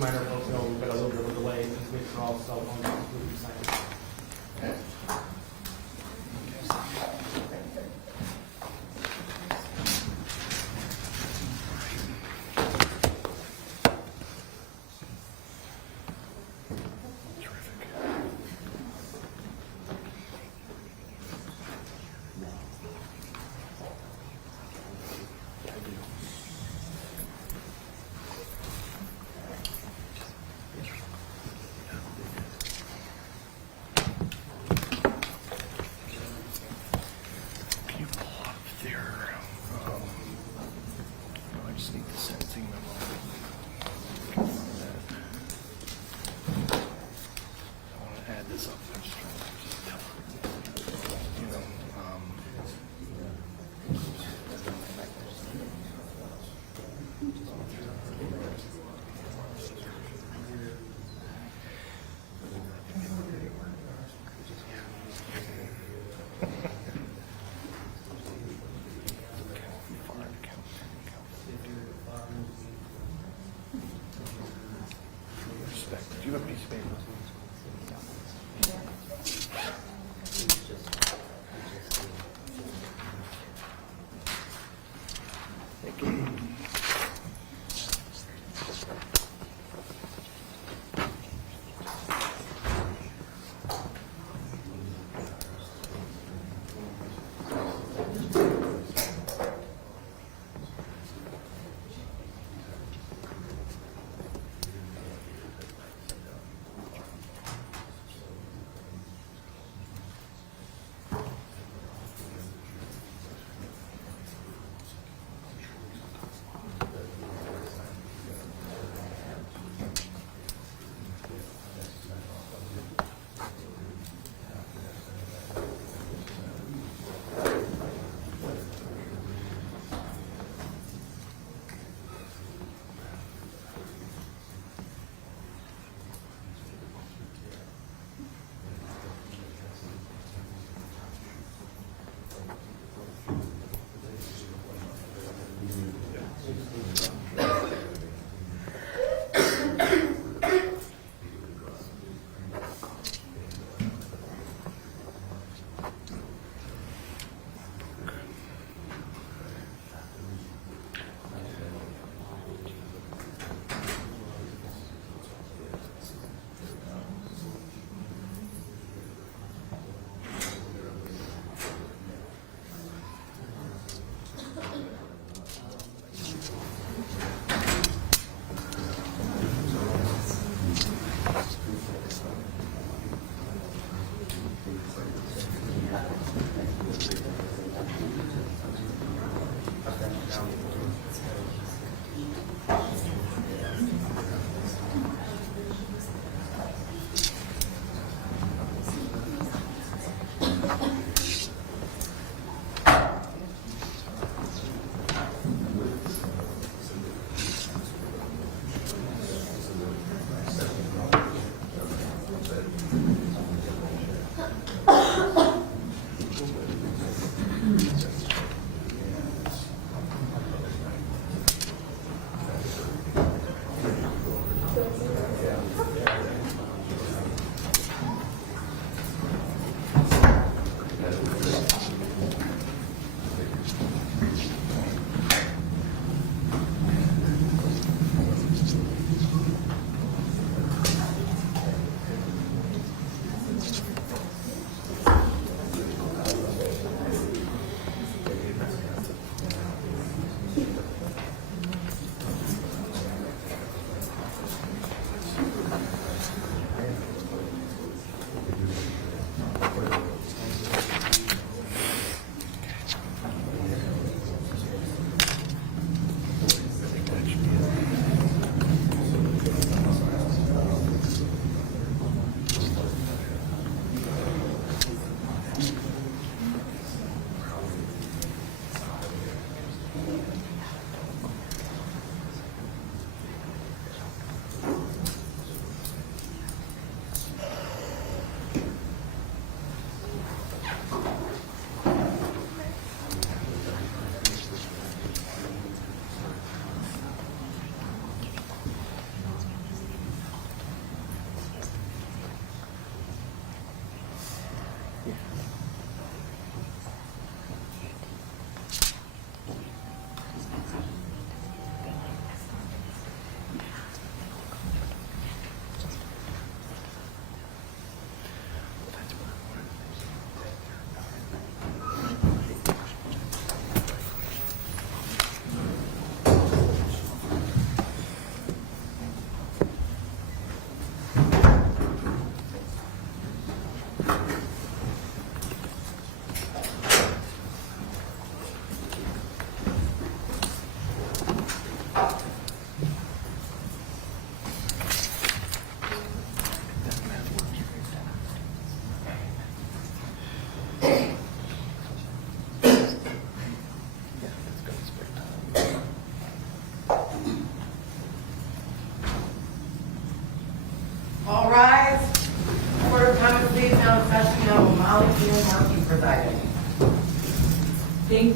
remind our folks, we've got a little bit of a delay, just make sure all cell phones are completely silent. Do you have a piece of paper? Thank you.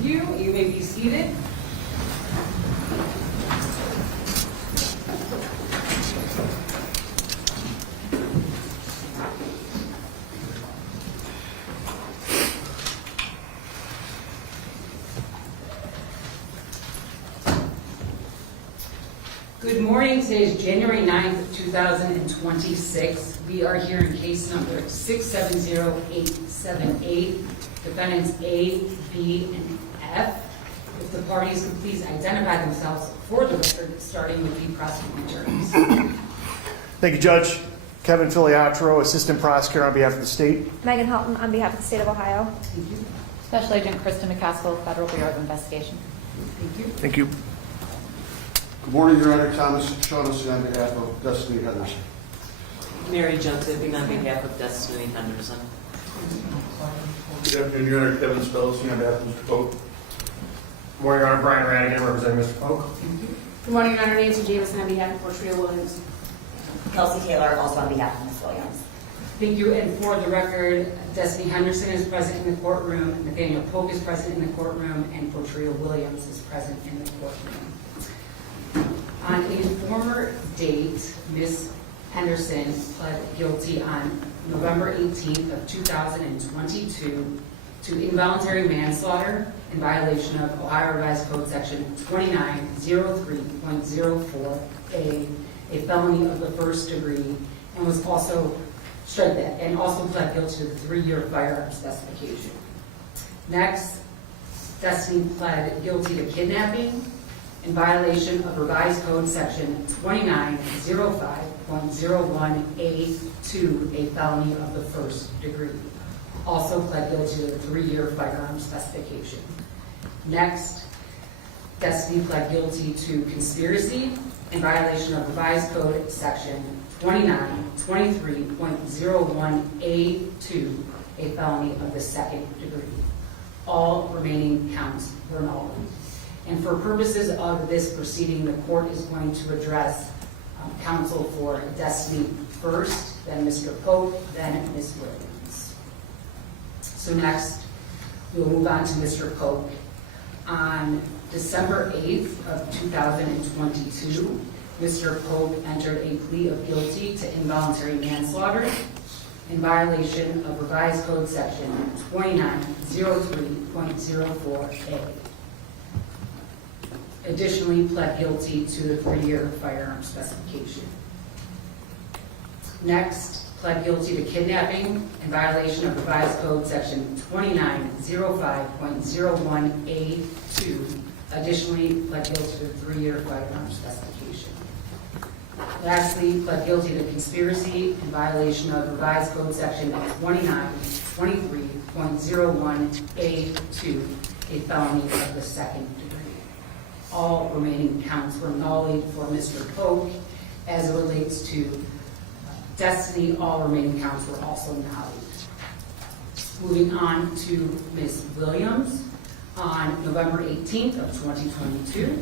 Thank you. You may be seated. Good morning. Today is January 9th, 2026. We are here in case number 670878, defendants A, B, and F. If the parties could please identify themselves for the record, starting with the prosecuting attorneys. Thank you, Judge. Kevin Filiatro, Assistant Prosecutor on behalf of the state. Megan Halton on behalf of the state of Ohio. Thank you. Special Agent Krista McCaskill, Federal Bureau of Investigation. Thank you. Thank you. Good morning, Your Honor. Thomas Shaughnessy on behalf of Destiny Henderson. Mary Jo Tipping on behalf of Destiny Henderson. Good afternoon, Your Honor. Kevin Spelling on behalf of Mr. Pope. Good morning, Your Honor. Brian Radigan, representing Mr. Polk. Good morning, Your Honor. Nancy Jameson on behalf of Portrait Williams. Kelsey Taylor, also on behalf of Ms. Williams. Thank you. And for the record, Destiny Henderson is present in the courtroom, Nathaniel Polk is present in the courtroom, and Portrait Williams is present in the courtroom. On a former date, Ms. Henderson pled guilty on November 18th of 2022 to involuntary manslaughter in violation of Ohio Revised Code Section 2903.04A, a felony of the first degree, and was also strike that, and also pled guilty to the 3-year firearm specification. Next, Destiny pled guilty to kidnapping in violation of Revised Code Section 2905.01A2, a felony of the first degree. Also pled guilty to the 3-year firearm specification. Next, Destiny pled guilty to conspiracy in violation of Revised Code Section 2923.01A2, a felony of the second degree. All remaining counts were null. And for purposes of this proceeding, the court is going to address counsel for Destiny first, then Mr. Pope, then Ms. Williams. So next, we'll move on to Mr. Pope. On December 8th of 2022, Mr. Pope entered a plea of guilty to involuntary manslaughter in violation of Revised Code Section 2903.04A. Additionally, pled guilty to the 3-year firearm specification. Next, pled guilty to kidnapping in violation of Revised Code Section 2905.01A2. Additionally, pled guilty to the 3-year firearm specification. Lastly, pled guilty to conspiracy in violation of Revised Code Section 2923.01A2, a felony of the second degree. All remaining counts were nullied for Mr. Polk. As it relates to Destiny, all remaining counts were also nullied. Moving on to Ms. Williams. On November 18th of 2022,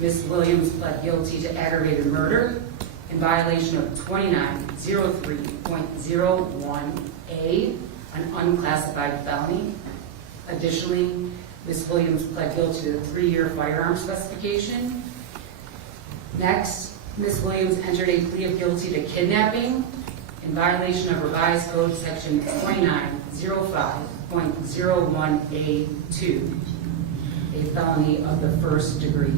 Ms. Williams pled guilty to aggravated murder in violation of 2903.01A, an unclassified felony. Additionally, Ms. Williams pled guilty to the 3-year firearm specification. Next, Ms. Williams entered a plea of guilty to kidnapping in violation of Revised Code Section 2905.01A2, a felony of the first degree.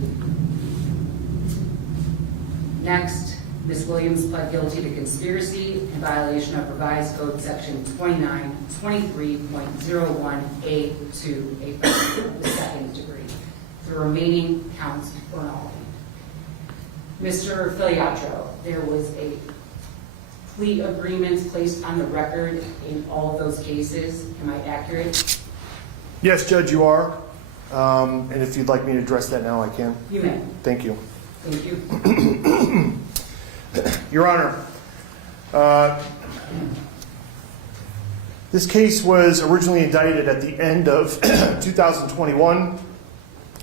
Next, Ms. Williams pled guilty to conspiracy in violation of Revised Code Section 2923.01A2, a felony of the second degree. The remaining counts were null. Mr. Filiatro, there was a plea agreement placed on the record in all of those cases. Am I accurate? Yes, Judge, you are. And if you'd like me to address that now, I can. You may. Thank you. Thank you. Your Honor, this case was originally indicted at the end of 2021,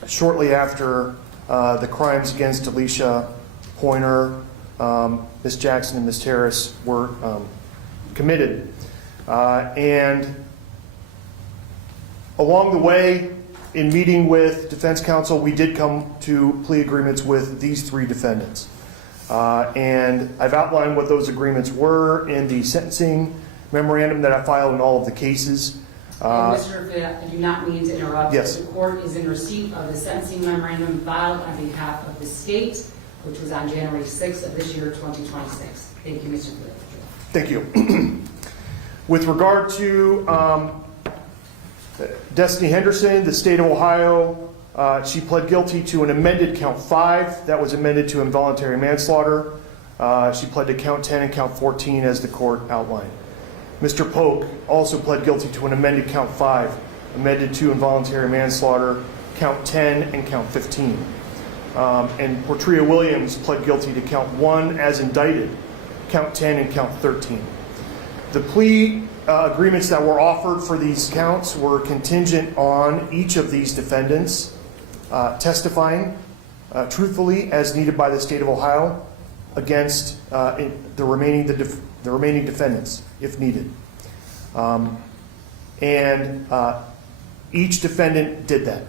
shortly after the crimes against Alicia Pointer, Ms. Jackson, and Ms. Terrace were committed. And along the way, in meeting with defense counsel, we did come to plea agreements with these 3 defendants. And I've outlined what those agreements were in the sentencing memorandum that I filed in all of the cases. And Mr. Fitt, I do not mean to interrupt. Yes. The court is in receipt of the sentencing memorandum filed on behalf of the state, which was on January 6th of this year, 2026. Thank you, Mr. Fitt. Thank you. With regard to Destiny Henderson, the state of Ohio, she pled guilty to an amended count 5 that was amended to involuntary manslaughter. She pled to count 10 and count 14 as the court outlined. Mr. Polk also pled guilty to an amended count 5, amended to involuntary manslaughter, count 10 and count 15. And Portria Williams pled guilty to count 1 as indicted, count 10 and count 13. The plea agreements that were offered for these counts were contingent on each of these defendants testifying truthfully as needed by the state of Ohio against the remaining defendants, if needed. Each defendant did that.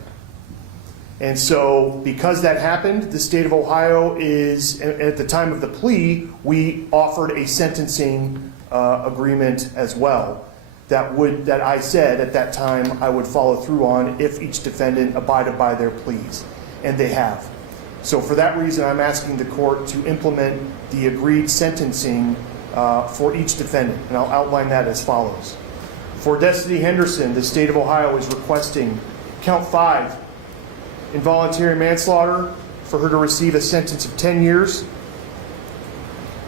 And so because that happened, the state of Ohio is, at the time of the plea, we offered a sentencing agreement as well that I said at that time I would follow through on if each defendant abided by their pleas. And they have. So for that reason, I'm asking the court to implement the agreed sentencing for each defendant. And I'll outline that as follows. For Destiny Henderson, the state of Ohio is requesting count 5, involuntary manslaughter, for her to receive a sentence of 10 years,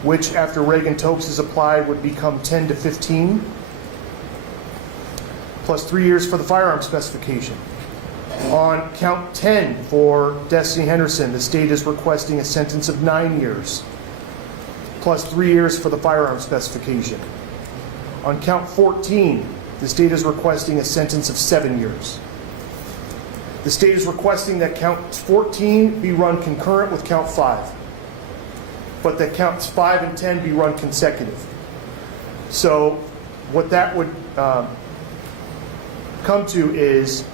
which after Reagan-Tokes is applied would become 10 to 15, plus 3 years for the firearm specification. On count 10 for Destiny Henderson, the state is requesting a sentence of 9 years, plus 3 years for the firearm specification. On count 14, the state is requesting a sentence of 7 years. The state is requesting that count 14 be run concurrent with count 5, but that counts 5 and 10 be run consecutive. So what that would come to is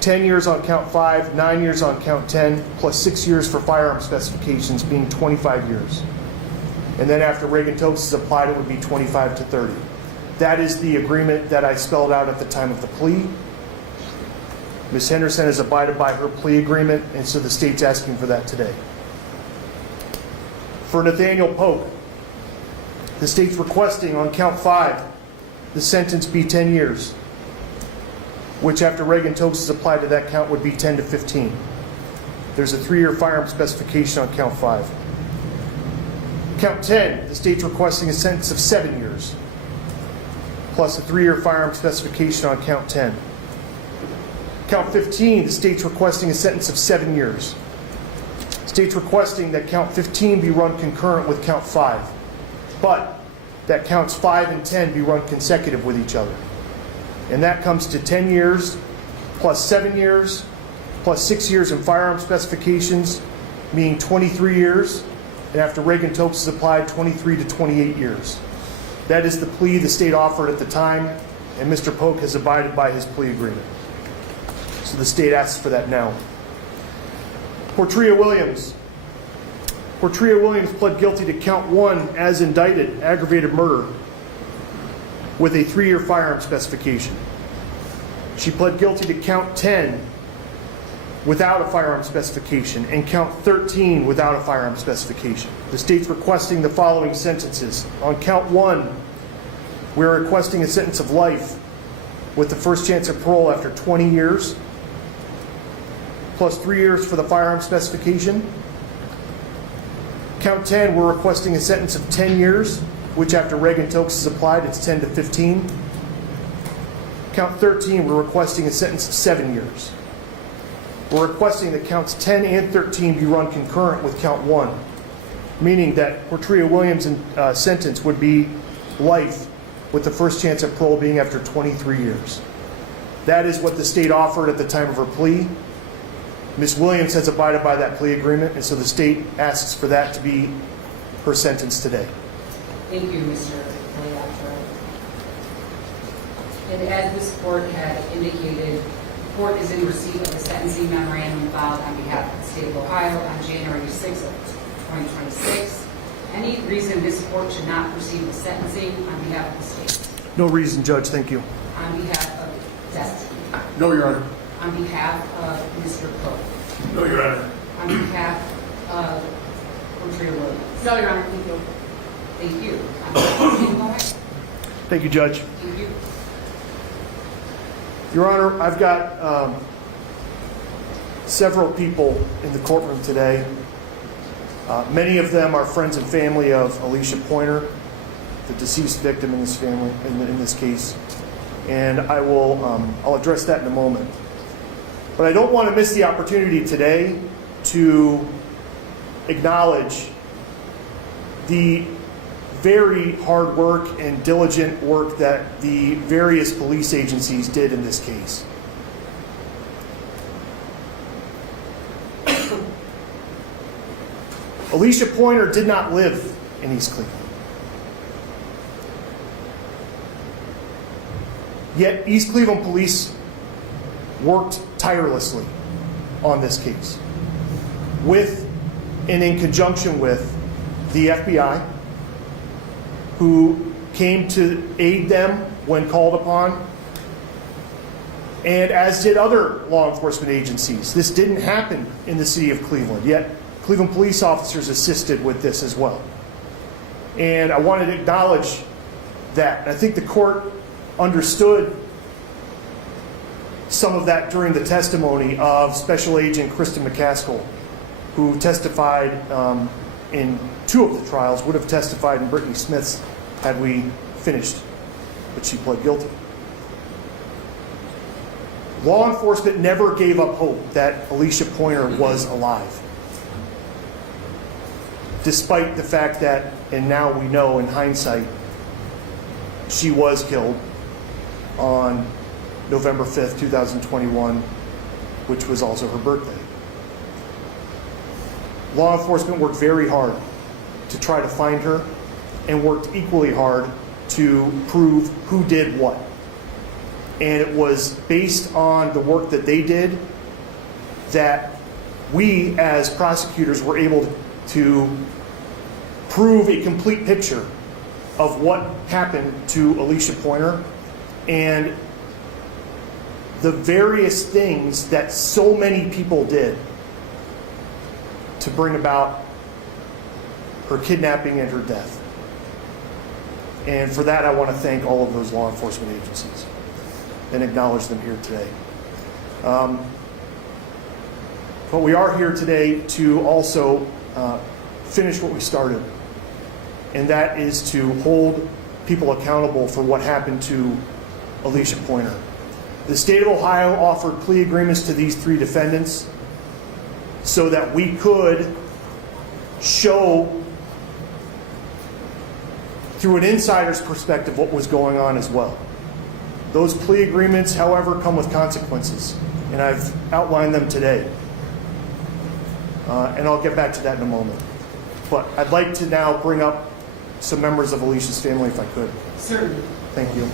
10 years on count 5, 9 years on count 10, plus 6 years for firearm specifications, being 25 years. And then after Reagan-Tokes is applied, it would be 25 to 30. That is the agreement that I spelled out at the time of the plea. Ms. Henderson has abided by her plea agreement, and so the state's asking for that today. For Nathaniel Polk, the state's requesting on count 5, the sentence be 10 years, which after Reagan-Tokes is applied to that count would be 10 to 15. There's a 3-year firearm specification on count 5. Count 10, the state's requesting a sentence of 7 years, plus a 3-year firearm specification on count 10. Count 15, the state's requesting a sentence of 7 years. State's requesting that count 15 be run concurrent with count 5, but that counts 5 and 10 be run consecutive with each other. And that comes to 10 years, plus 7 years, plus 6 years in firearm specifications, meaning 23 years, and after Reagan-Tokes is applied, 23 to 28 years. That is the plea the state offered at the time, and Mr. Polk has abided by his plea agreement. So the state asks for that now. Portria Williams. Portria Williams pled guilty to count 1 as indicted, aggravated murder, with a 3-year firearm specification. She pled guilty to count 10 without a firearm specification and count 13 without a firearm specification. The state's requesting the following sentences. On count 1, we're requesting a sentence of life with the first chance of parole after 20 years, plus 3 years for the firearm specification. Count 10, we're requesting a sentence of 10 years, which after Reagan-Tokes is applied, it's 10 to 15. Count 13, we're requesting a sentence of 7 years. We're requesting that counts 10 and 13 be run concurrent with count 1, meaning that Portria Williams' sentence would be life with the first chance of parole being after 23 years. That is what the state offered at the time of her plea. Ms. Williams has abided by that plea agreement, and so the state asks for that to be her sentence today. Thank you, Mr. Leatro. And as this court had indicated, Court is in receipt of the sentencing memorandum filed on behalf of the state of Ohio on January 6, 2026. Any reason this court should not proceed with sentencing on behalf of the state? No reason, Judge. Thank you. On behalf of Destiny? No, Your Honor. On behalf of Mr. Cook? No, Your Honor. On behalf of Portria Williams? No, Your Honor, thank you. Thank you. On behalf of the state of Ohio? Thank you, Judge. Thank you. Your Honor, I've got several people in the courtroom today. Many of them are friends and family of Alicia Pointer, the deceased victim in this family, in this case. And I'll address that in a moment. But I don't want to miss the opportunity today to acknowledge the very hard work and diligent work that the various police agencies did in this case. Alicia Pointer did not live in East Cleveland. Yet East Cleveland police worked tirelessly on this case with and in conjunction with the FBI, who came to aid them when called upon, and as did other law enforcement agencies. This didn't happen in the city of Cleveland, yet Cleveland police officers assisted with this as well. And I wanted to acknowledge that. I think the court understood some of that during the testimony of Special Agent Kristen McCaskill, who testified in 2 of the trials, would have testified in Brittany Smith's had we finished, but she pled guilty. Law enforcement never gave up hope that Alicia Pointer was alive, despite the fact that, and now we know in hindsight, she was killed on November 5th, 2021, which was also her birthday. Law enforcement worked very hard to try to find her and worked equally hard to prove who did what. And it was based on the work that they did that we as prosecutors were able to prove a complete picture of what happened to Alicia Pointer and the various things that so many people did to bring about her kidnapping and her death. And for that, I want to thank all of those law enforcement agencies and acknowledge them here today. But we are here today to also finish what we started, and that is to hold people accountable for what happened to Alicia Pointer. The state of Ohio offered plea agreements to these 3 defendants so that we could show through an insider's perspective what was going on as well. Those plea agreements, however, come with consequences, and I've outlined them today. And I'll get back to that in a moment. But I'd like to now bring up some members of Alicia's family, if I could. Certainly. Thank you.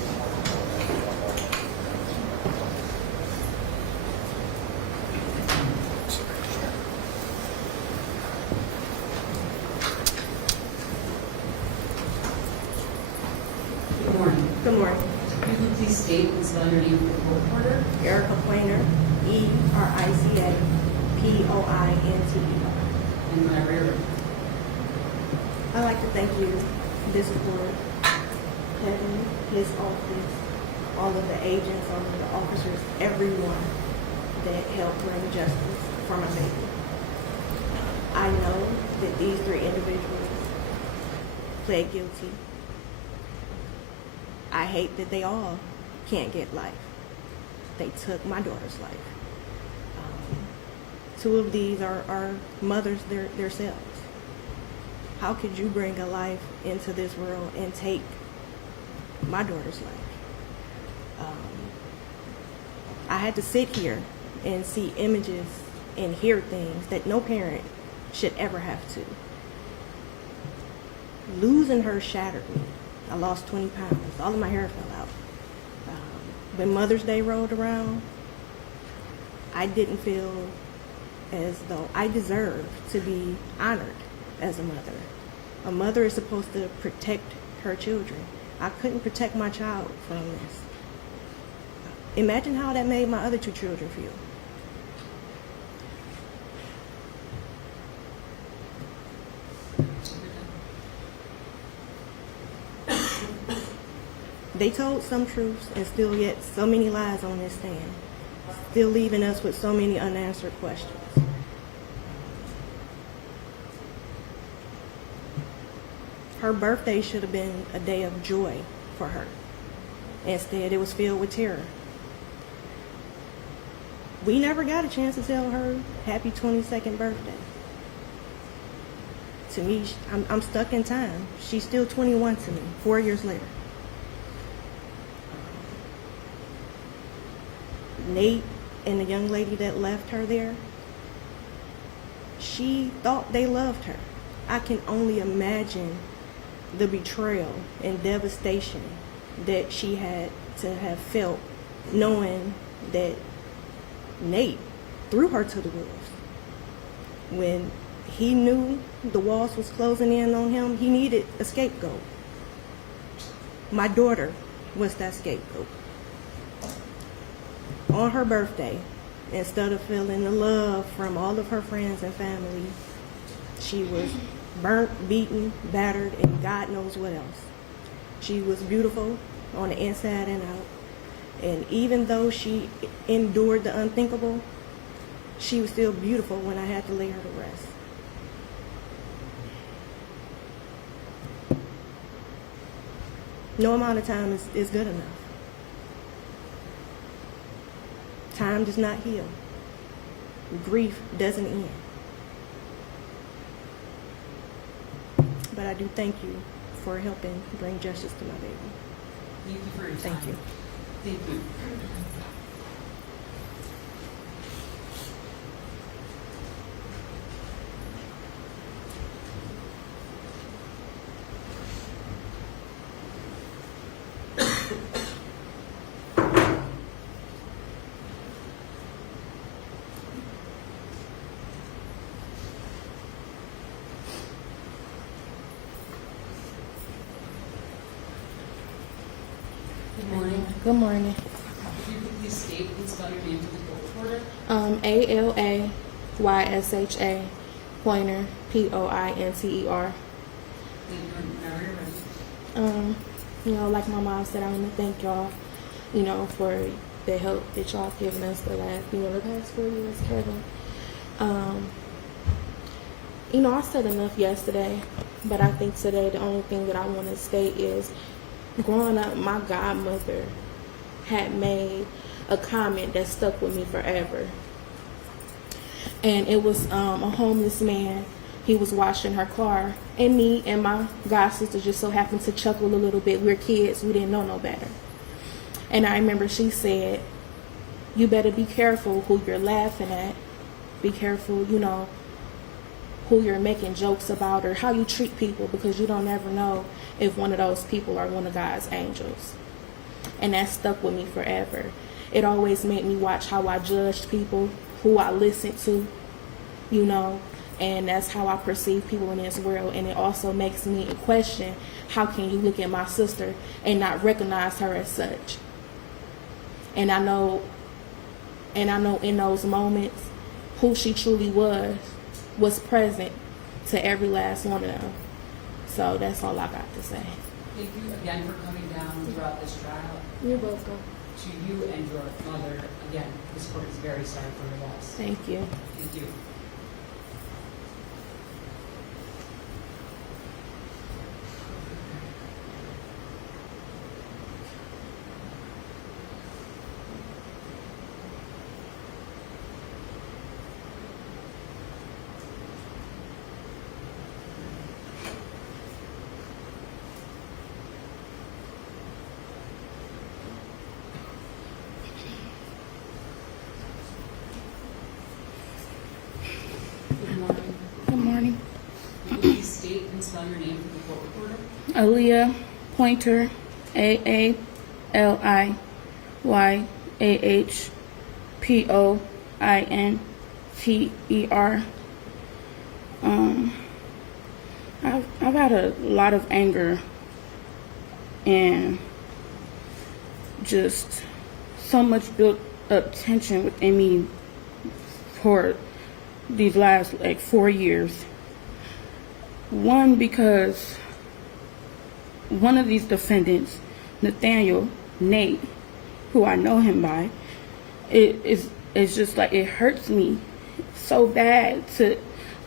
Good morning. Good morning. Could you please state and spell your name for the court reporter? Erica Pointer, ERICA And whenever you're ready. I'd like to thank you, this board, Kevin, his office, all of the agents, all of the officers, everyone that helped bring justice for my baby. I know that these 3 individuals pled guilty. I hate that they all can't get life. They took my daughter's life. 2 of these are mothers themselves. How could you bring a life into this world and take my daughter's life? I had to sit here and see images and hear things that no parent should ever have to. Losing her shattered me. I lost 20 pounds. All of my hair fell out. When Mother's Day rolled around, I didn't feel as though I deserved to be honored as a mother. A mother is supposed to protect her children. I couldn't protect my child from this. Imagine how that made my other 2 children feel. They told some truths and still yet so many lies on this stand, still leaving us with so many unanswered questions. Her birthday should have been a day of joy for her. Instead, it was filled with terror. We never got a chance to tell her happy 22nd birthday. To me, I'm stuck in time. She's still 21 to me, 4 years later. Nate and the young lady that left her there, she thought they loved her. I can only imagine the betrayal and devastation that she had to have felt knowing that Nate threw her to the wolves. When he knew the walls was closing in on him, he needed a scapegoat. My daughter was that scapegoat. On her birthday, instead of feeling the love from all of her friends and family, she was burnt, beaten, battered, and God knows what else. She was beautiful on the inside and out. And even though she endured the unthinkable, she was still beautiful when I had to lay her to rest. No amount of time is good enough. Time does not heal. Grief doesn't end. But I do thank you for helping bring justice to my baby. Thank you for your time. Thank you. Thank you. Good morning. Good morning. If you could please state and spell your name for the court reporter. ALAYSHA, Pointer, POINTER. Thank you, and whenever you're ready. Like my mom said, I want to thank y'all, for the help that y'all given us the last, the past 4 years, Kevin. I said enough yesterday, but I think today the only thing that I want to state is, growing up, my godmother had made a comment that stuck with me forever. And it was a homeless man. He was washing her car. And me and my god sister just so happened to chuckle a little bit. We're kids. We didn't know no better. And I remember she said, you better be careful who you're laughing at. Be careful, who you're making jokes about or how you treat people, because you don't ever know if one of those people are one of God's angels. And that stuck with me forever. It always made me watch how I judged people, who I listened to, and that's how I perceive people in this world. And it also makes me question, how can you look at my sister and not recognize her as such? And I know in those moments who she truly was present to every last one of them. So that's all I got to say. Thank you again for coming down throughout this trial. You're welcome. To you and your mother, again, this court is very sorry for your loss. Thank you. Thank you. Good morning. Will you please state and spell your name for the court reporter? Aaliyah Pointer, AALIYAHPOINTER. Inter. I've had a lot of anger and just so much built up tension within me for these last 4 years. One, because one of these defendants, Nate, who I know him by, it's just like, it hurts me so bad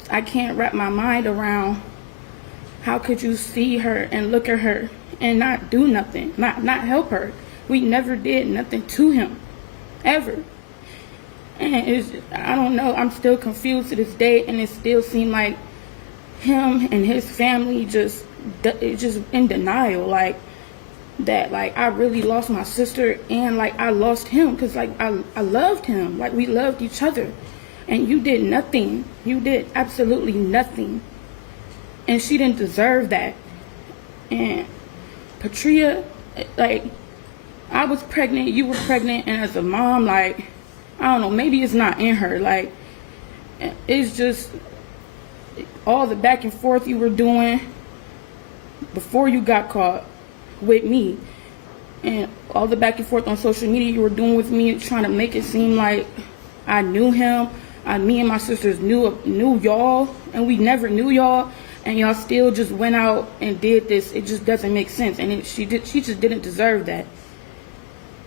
I can't wrap my mind around how could you see her and look at her and not do nothing, not help her. We never did nothing to him, ever. And I don't know, I'm still confused to this day, and it still seems like him and his family just in denial, like that, like I really lost my sister and like I lost him, because like I loved him, like we loved each other, and you did nothing. You did absolutely nothing, and she didn't deserve that. And Patria, like I was pregnant, you were pregnant, and as a mom, like I don't know, maybe it's not in her, like it's just all the back and forth you were doing before you got caught with me, and all the back and forth on social media you were doing with me, trying to make it seem like I knew him. Me and my sisters knew y'all, and we never knew y'all, and y'all still just went out and did this. It just doesn't make sense, and she just didn't deserve that.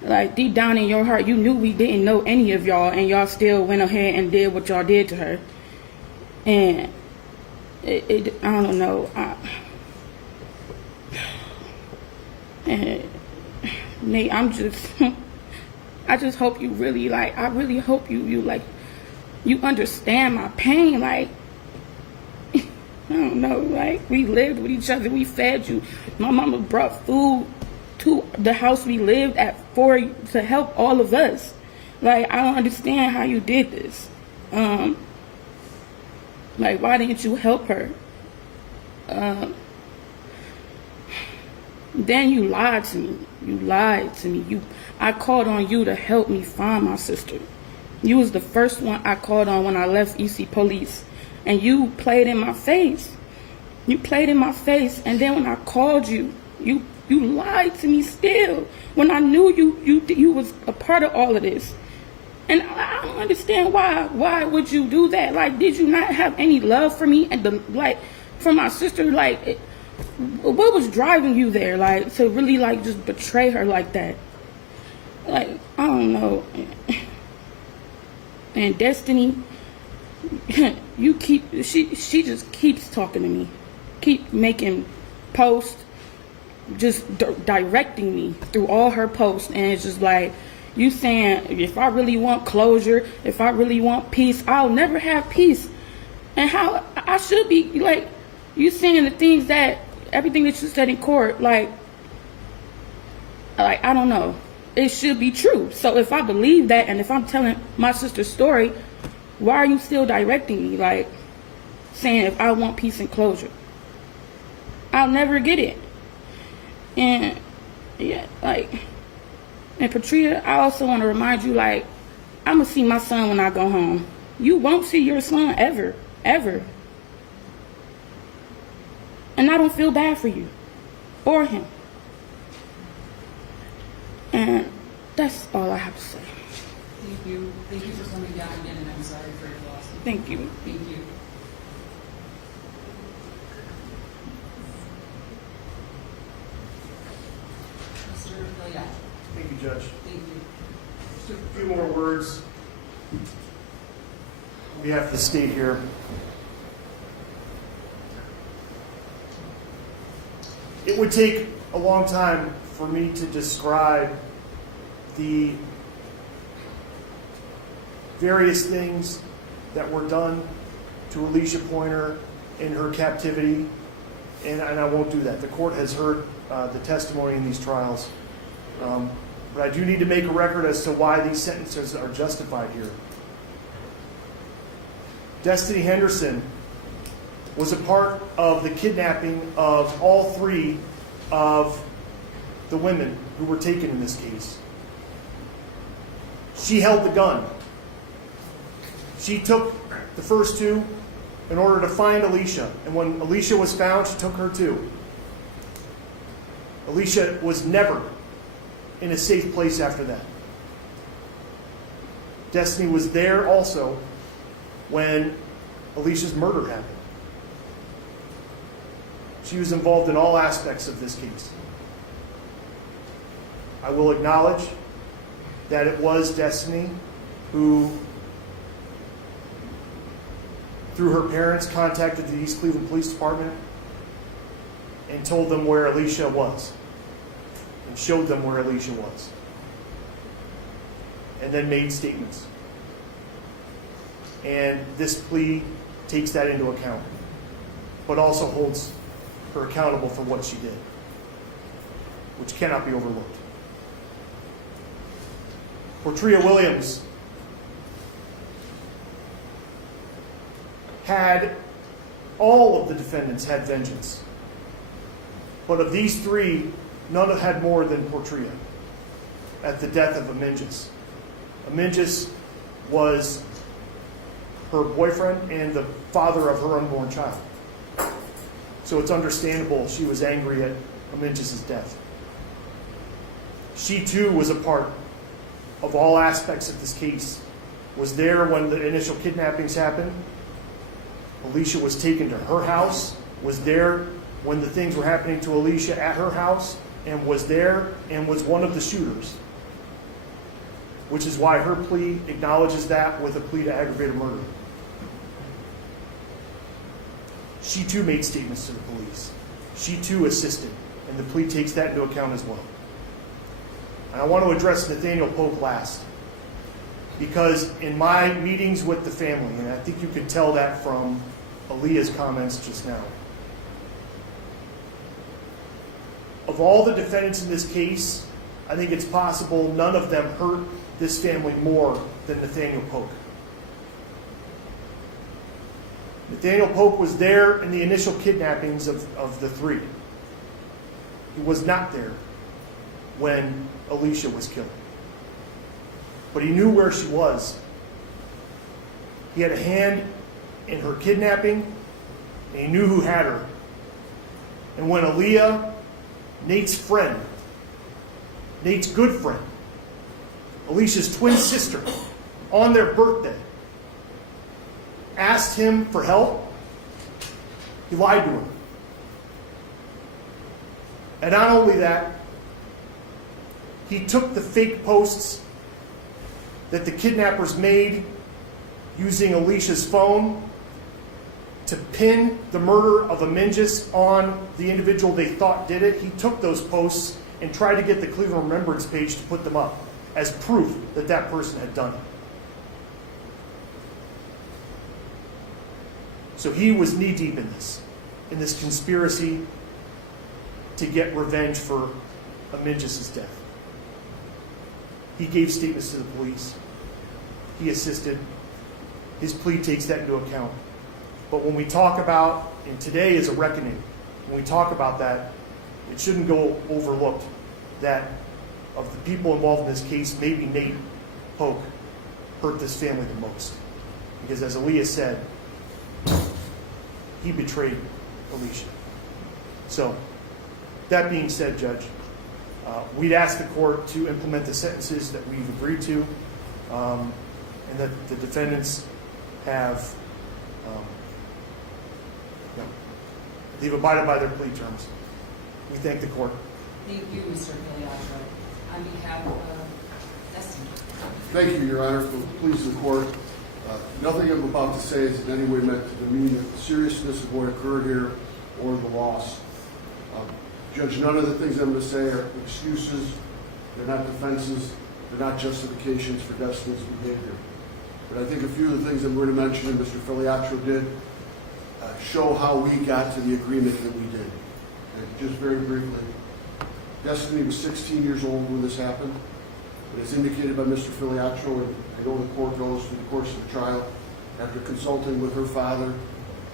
Like deep down in your heart, you knew we didn't know any of y'all, and y'all still went ahead and did what y'all did to her. And I don't know. And Nate, I just hope you really I really hope you understand my pain. Like, I don't know, like we lived with each other, we fed you. My mama brought food to the house we lived at to help all of us. Like, I don't understand how you did this. Like, why didn't you help her? Then you lied to me. I called on you to help me find my sister. You was the first one I called on when I left EC Police, and you played in my face. And then when I called you, you lied to me still, when I knew you was a part of all of this. And I don't understand why would you do that? Like, did you not have any love for me and for my sister? Like, what was driving you there, like, to really just betray her like that? Like, I don't know. And Destiny, she just keeps talking to me, keep making posts, just directing me through all her posts, and it's just like, you saying, if I really want closure, if I really want peace, I'll never have peace. And how I should be, like, you saying the things that, everything that you said in court, like I don't know, it should be true. So if I believe that, and if I'm telling my sister's story, why are you still directing me, like, saying if I want peace and closure? I'll never get it. And yeah, like, and Patria, I also want to remind you, like, I'm gonna see my son when I go home. You won't see your son ever. And I don't feel bad for you or him. And that's all I have to say. Thank you. Thank you for coming down again, and I'm sorry for your loss. Thank you. Thank you. Mr. Hilliard. Thank you, Judge. Thank you. Just a few more words on behalf of the state here. It would take a long time for me to describe the various things that were done to Alicia Pointer in her captivity, and I won't do that. The court has heard the testimony in these trials, but I do need to make a record as to why these sentences are justified here. Destiny Henderson was a part of the kidnapping of all three of the women who were taken in this case. She held the gun. She took the first two in order to find Alicia. And when Alicia was found, she took her too. Alicia was never in a safe place after that. Destiny was there also when Alicia's murder happened. She was involved in all aspects of this case. I will acknowledge that it was Destiny who, through her parents, contacted the East Cleveland Police Department and told them where Alicia was and showed them where Alicia was, and then made statements. And this plea takes that into account, but also holds her accountable for what she did, which cannot be overlooked. Portria Williams had, all of the defendants had vengeance. But of these three, none had more than Portria at the death of Amingus. Amingus was her boyfriend and the father of her unborn child. So it's understandable she was angry at Amingus' death. She too was a part of all aspects of this case, was there when the initial kidnappings happened. Alicia was taken to her house, was there when the things were happening to Alicia at her house, and was there and was one of the shooters. Which is why her plea acknowledges that with a plea to aggravated murder. She too made statements to the police. She too assisted, and the plea takes that into account as well. And I want to address Nathaniel Polk last, because in my meetings with the family, and I think you can tell that from Aaliyah's comments just now, of all the defendants in this case, I think it's possible none of them hurt this family more than Nathaniel Polk. Nathaniel Polk was there in the initial kidnappings of the three. He was not there when Alicia was killed. But he knew where she was. He had a hand in her kidnapping, and he knew who had her. And when Aaliyah, Nate's friend, Nate's good friend, Alicia's twin sister, on their birthday, asked him for help, he lied to her. And not only that, he took the fake posts that the kidnappers made using Alicia's phone to pin the murder of Amingus on the individual they thought did it. He took those posts and tried to get the Cleveland Remembrance page to put them up as proof that that person had done it. So he was knee-deep in this conspiracy to get revenge for Amingus' death. He gave statements to the police. He assisted. His plea takes that into account. But when we talk about, and today is a reckoning, when we talk about that, it shouldn't go overlooked that of the people involved in this case, maybe Nate Polk hurt this family the most. Because as Aaliyah said, he betrayed Alicia. So, that being said, Judge, we'd ask the court to implement the sentences that we've agreed to, and that the defendants have, they've abided by their plea terms. We thank the court. Thank you, Mr. Filiatro. On behalf of Destiny. Thank you, Your Honor, for pleasing the court. Nothing I'm about to say is in any way meant to demean the seriousness of what occurred here or the loss. Judge, none of the things I'm going to say are excuses, they're not defenses, they're not justifications for Destiny's behavior. But I think a few of the things I'm going to mention, and Mr. Filiatro did, show how we got to the agreement that we did. And just very briefly, Destiny was 16 years old when this happened. But as indicated by Mr. Filiatro, and I know the court goes through the course of the trial, after consulting with her father,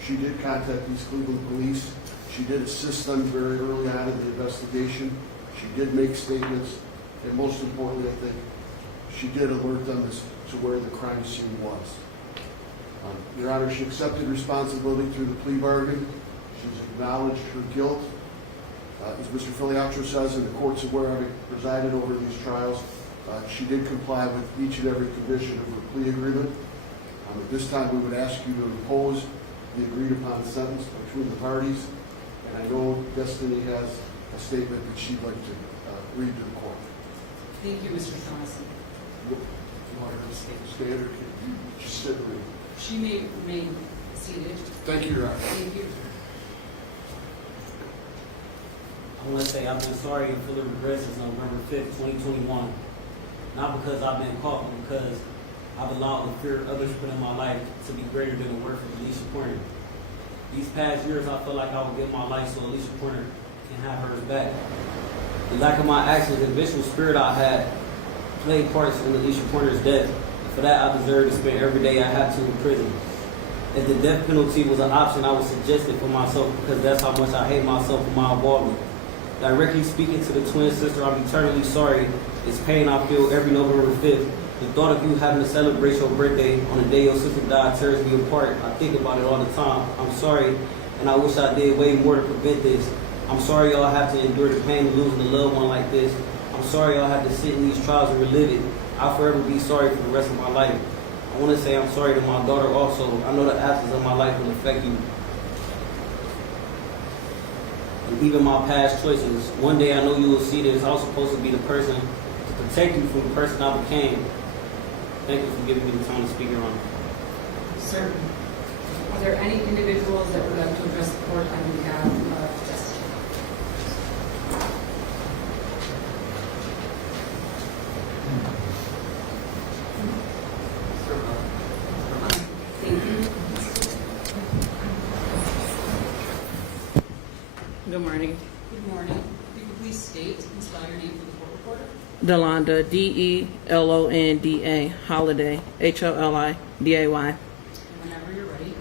she did contact East Cleveland Police. She did assist them very early on in the investigation. She did make statements, and most importantly, I think, she did alert them as to where the crime scene was. Your Honor, she accepted responsibility through the plea bargain. She's acknowledged her guilt. As Mr. Filiatro says, and the court's aware, having presided over these trials, she did comply with each and every condition of her plea agreement. At this time, we would ask you to impose the agreed upon sentence between the parties. And I know Destiny has a statement that she'd like to read to the court. Thank you, Mr. Thomason. You want her to stand or just sit and read? She may remain seated. Thank you, Your Honor. Thank you. I want to say I've been sorry and full of regret since November 5th, 2021. Not because I've been caught, but because I've allowed the fear others put in my life to be greater than the worth of Alicia Pointer. These past years, I felt like I would give my life so Alicia Pointer can have hers back. The lack of my actions and vicious spirit I had played parts in Alicia Pointer's death. And for that, I deserve to spend every day I have to in prison. If the death penalty was an option, I would suggest it for myself because that's how much I hate myself for my involvement. Directly speaking to the twin sister, I'm eternally sorry. It's pain I feel every November 5th. The thought of you having to celebrate your birthday on the day your sister died tears me apart. I think about it all the time. I'm sorry, and I wish I did way more to prevent this. I'm sorry y'all have to endure the pain of losing a loved one like this. I'm sorry y'all have to sit in these trials and relive it. I'll forever be sorry for the rest of my life. I want to say I'm sorry to my daughter also. I know the absence of my life will affect you. And even my past choices. One day I know you will see this. I was supposed to be the person to protect you from the person I became. Thank you for giving me the time to speak, Your Honor. Sir, are there any individuals that would like to address the court on behalf of Justice? Thank you. Good morning. Good morning. If you could please state and spell your name for the court reporter. Delonda, D-E-L-O-N-D-A, Holiday, H-O-L-I-D-A-Y. Whenever you're ready.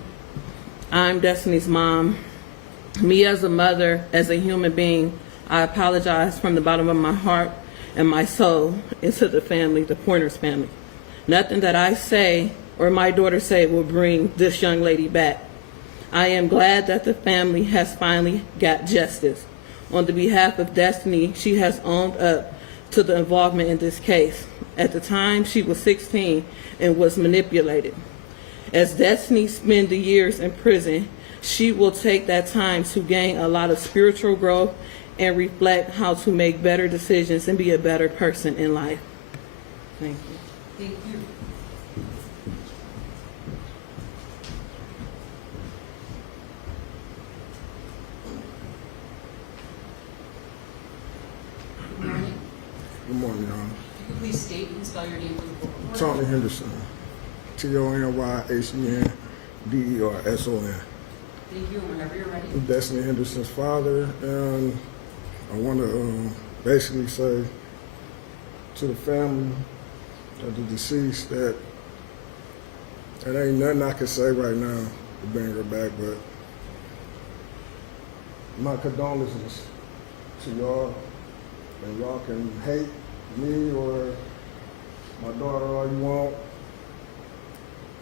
I'm Destiny's mom. Me as a mother, as a human being, I apologize from the bottom of my heart and my soul into the family, the Pointers family. Nothing that I say or my daughter say will bring this young lady back. I am glad that the family has finally got justice. On the behalf of Destiny, she has owned up to the involvement in this case. At the time, she was 16 and was manipulated. As Destiny spent the years in prison, she will take that time to gain a lot of spiritual growth and reflect how to make better decisions and be a better person in life. Thank you. Thank you. Good morning. Good morning, Your Honor. If you could please state and spell your name for the court reporter. Tony Henderson, Tonyhenderson. Thank you. Whenever you're ready. Destiny Henderson's father, and I want to basically say to the family of the deceased that there ain't nothing I can say right now to bring her back, but my condolences to y'all, and y'all can hate me or my daughter all you want.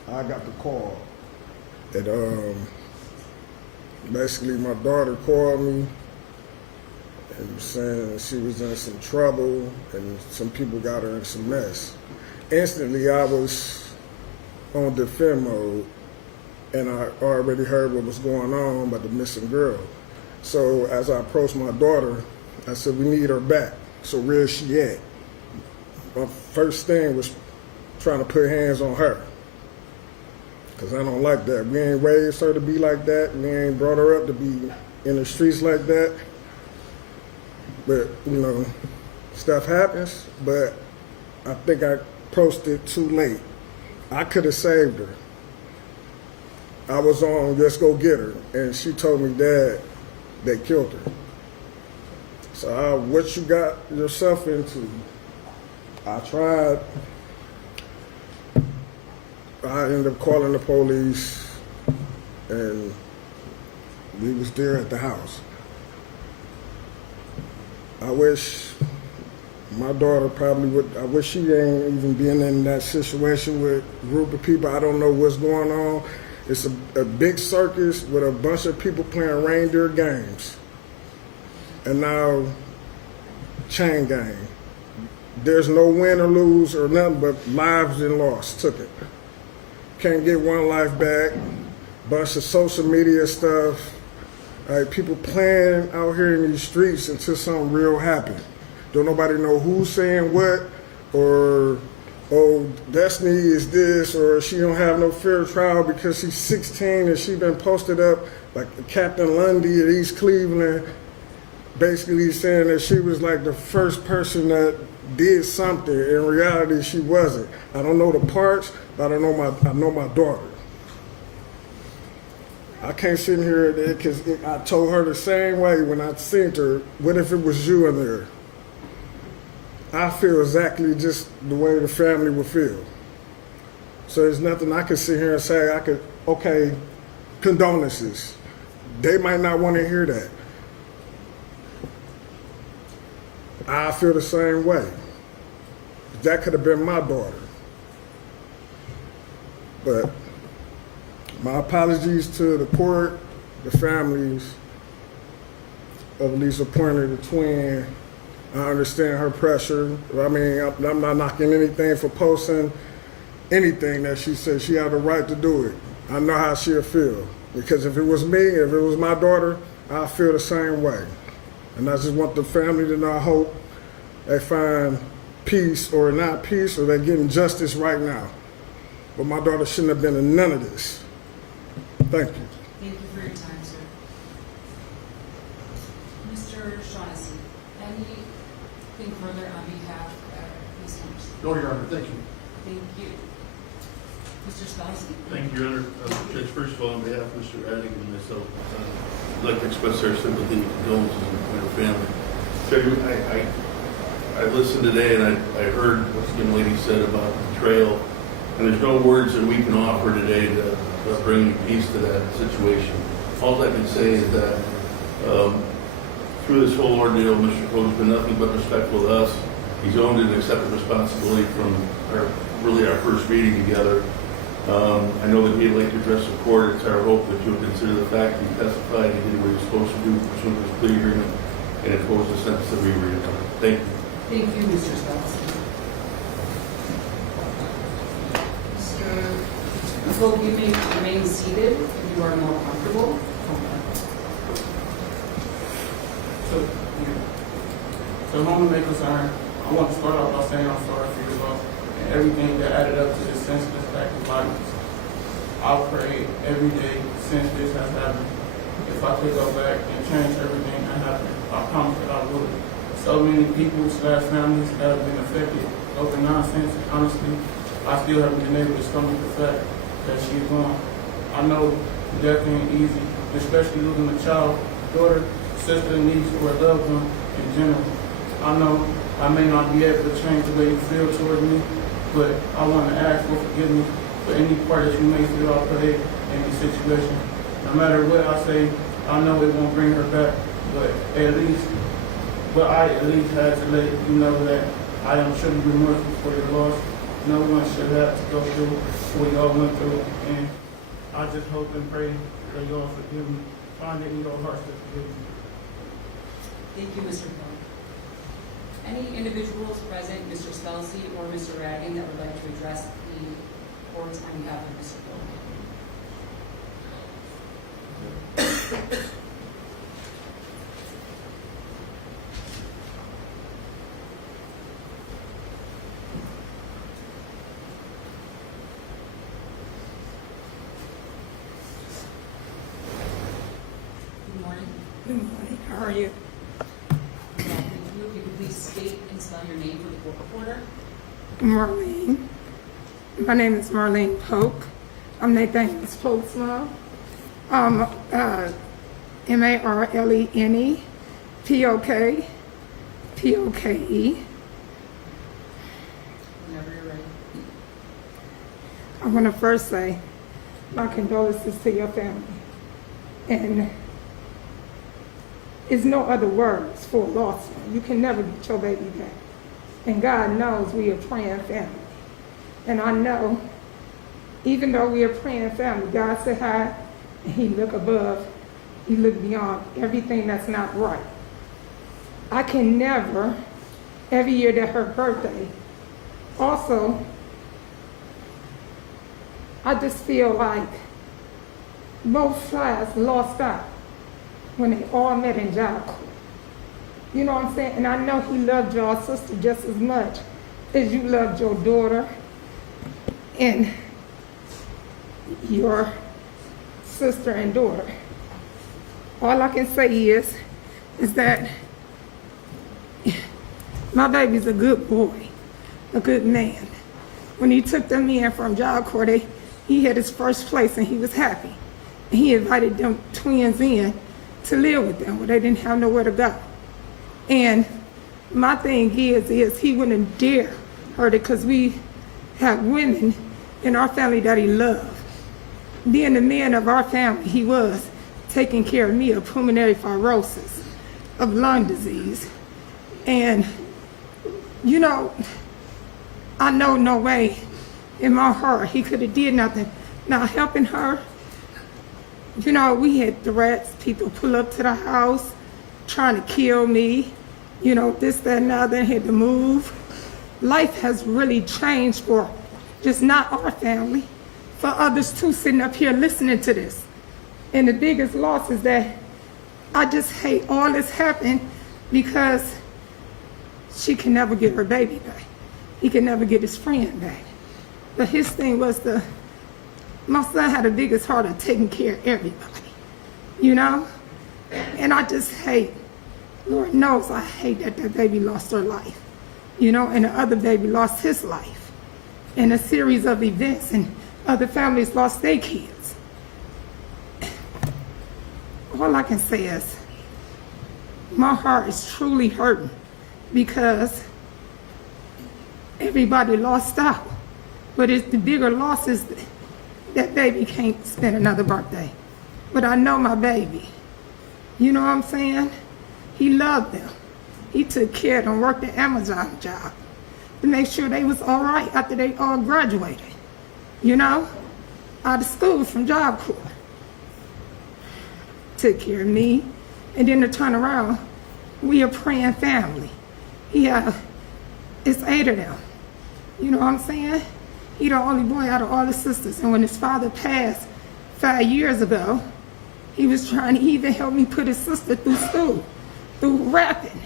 I got the call that basically my daughter called me and saying she was in some trouble and some people got her in some mess. Instantly I was on defend mode and I already heard what was going on about the missing girl. So as I approached my daughter, I said, we need her back. So where is she at? My first thing was trying to put hands on her, because I don't like that. We ain't raised her to be like that. We ain't brought her up to be in the streets like that. But, you know, stuff happens, but I think I approached it too late. I could have saved her. I was on Let's Go Get Her, and she told me, Dad, they killed her. So what you got yourself into? I tried. I ended up calling the police, and we was there at the house. I wish My daughter probably would, I wish she ain't even been in that situation with a group of people. I don't know what's going on. It's a big circus with a bunch of people playing reindeer games. And now, chain gang. There's no win or lose or nothing but lives and loss. Took it. Can't get one life back. Bunch of social media stuff. People playing out here in these streets until something real happened. Don't nobody know who's saying what, or, oh, Destiny is this, or she don't have no fair trial because she's 16 and she been posted up like Captain Lundy at East Cleveland, basically saying that she was like the first person that did something. In reality, she wasn't. I don't know the parts, but I know my daughter. I can't sit here because I told her the same way when I seen her. What if it was you in there? I feel exactly just the way the family would feel. So there's nothing I could sit here and say, okay, condolences. They might not want to hear that. I feel the same way. That could have been my daughter. But my apologies to the court, the families of Lisa Pointer, the twin. I understand her pressure. I mean, I'm not knocking anything for posting anything that she said. She had the right to do it. I know how she'll feel. Because if it was me, if it was my daughter, I feel the same way. And I just want the family to know, I hope they find peace or not peace, or they're getting justice right now. But my daughter shouldn't have been in none of this. Thank you. Thank you for your time, sir. Mr. Shaughnessy, anything further on behalf of Ms. Thompson? No, Your Honor, thank you. Thank you. Mr. Spelsi? Thank you, Your Honor. Judge, first of all, on behalf of Mr. Addick and myself, I'd like to express our sympathy and condolences to the family. Judge, I listened today and I heard what the young lady said about betrayal, and there's no words that we can offer today to bring peace to that situation. All I can say is that through this whole ordeal, Mr. Cole's been nothing but respectful to us. He's owned and accepted responsibility from our first meeting together. I know that he'd like to address the court. It's our hope that you'll consider the fact that he testified, he did what he was supposed to do pursuant to his plea agreement, and impose a sentence that we agreed upon. Thank you. Thank you, Mr. Spelsi. Mr. Pope, you may remain seated if you are more comfortable. So homemaker concern, I want to start off by saying I'm sorry for your loss and everything that added up to this senseless act of violence. I've prayed every day since this has happened. If I could go back and change everything that happened, I promise that I would. So many people / families that have been affected over nonsense, and honestly, I still haven't been able to stomach the fact that she's gone. I know death ain't easy, especially losing a child, daughter, sister, niece, or a loved one in general. I know I may not be able to change the way you feel towards me, but I want to ask for forgiveness for any part that you may feel I played in the situation. No matter what I say, I know it won't bring her back, but I at least had to let you know that I am truly remorseful for your loss. No one should have to go through what y'all went through, and I just hope and pray that y'all forgive me. Find it in your hearts to forgive me. Thank you, Mr. Pope. Any individuals present, Mr. Spelsi or Mr. Ragin, that would like to address the court on behalf of Mr. Pope? Good morning. Good morning. How are you? If you could please state and spell your name for the court reporter. Marlene. My name is Marlene Polk. I'm Nathaniel's Polk's mom. Marlene Poke. Poke. Whenever you're ready. I want to first say my condolences to your family. And there's no other words for a lost one. You can never get your baby back. And God knows we are praying family. And I know, even though we are praying family, God said hi, and he look above, he look beyond everything that's not right. I can never, every year that her birthday, also, I just feel like both sides lost out when they all met in job court. You know what I'm saying? And I know he loved your sister just as much as you loved your daughter and your sister and daughter. All I can say is that my baby's a good boy, a good man. When he took them in from job court, he had his first place and he was happy. And he invited them twins in to live with them where they didn't have nowhere to go. And my thing is he wouldn't dare hurt it because we have women in our family that he loved. Being the man of our family, he was taking care of me of pulmonary fibrosis, of lung disease. And, you know, I know no way in my heart he could have did nothing. Now, helping her, you know, we had threats, people pull up to the house trying to kill me, you know, this, that, and the other, had to move. Life has really changed for just not our family, for others too, sitting up here listening to this. And the biggest loss is that I just hate all this happened because she can never get her baby back. He can never get his friend back. But his thing was my son had the biggest heart of taking care of everybody, you know? And I just hate, Lord knows I hate that that baby lost her life, you know, and the other baby lost his life. And a series of events, and other families lost their kids. All I can say is, my heart is truly hurting because everybody lost out. But it's the bigger loss is that baby can't spend another birthday. But I know my baby. You know what I'm saying? He loved them. He took care of them, worked the Amazon job to make sure they was all right after they all graduated. You know? Out of school from Job Corps. Took care of me. And then to turn around, we a praying family. It's 8 of them. You know what I'm saying? He the only boy out of all his sisters. And when his father passed 5 years ago, he even helped me put his sister through school, through rapping,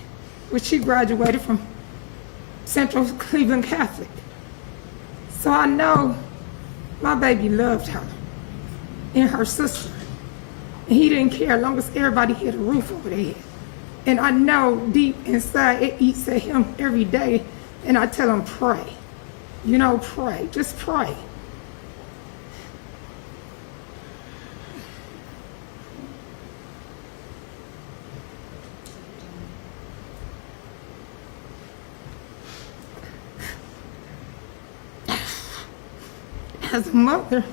which she graduated from Central Cleveland Catholic. So I know my baby loved her and her sister. And he didn't care as long as everybody had a roof over their head. And I know deep inside it eats at him every day. And I tell him, pray. You know, pray. Just pray. As a mother,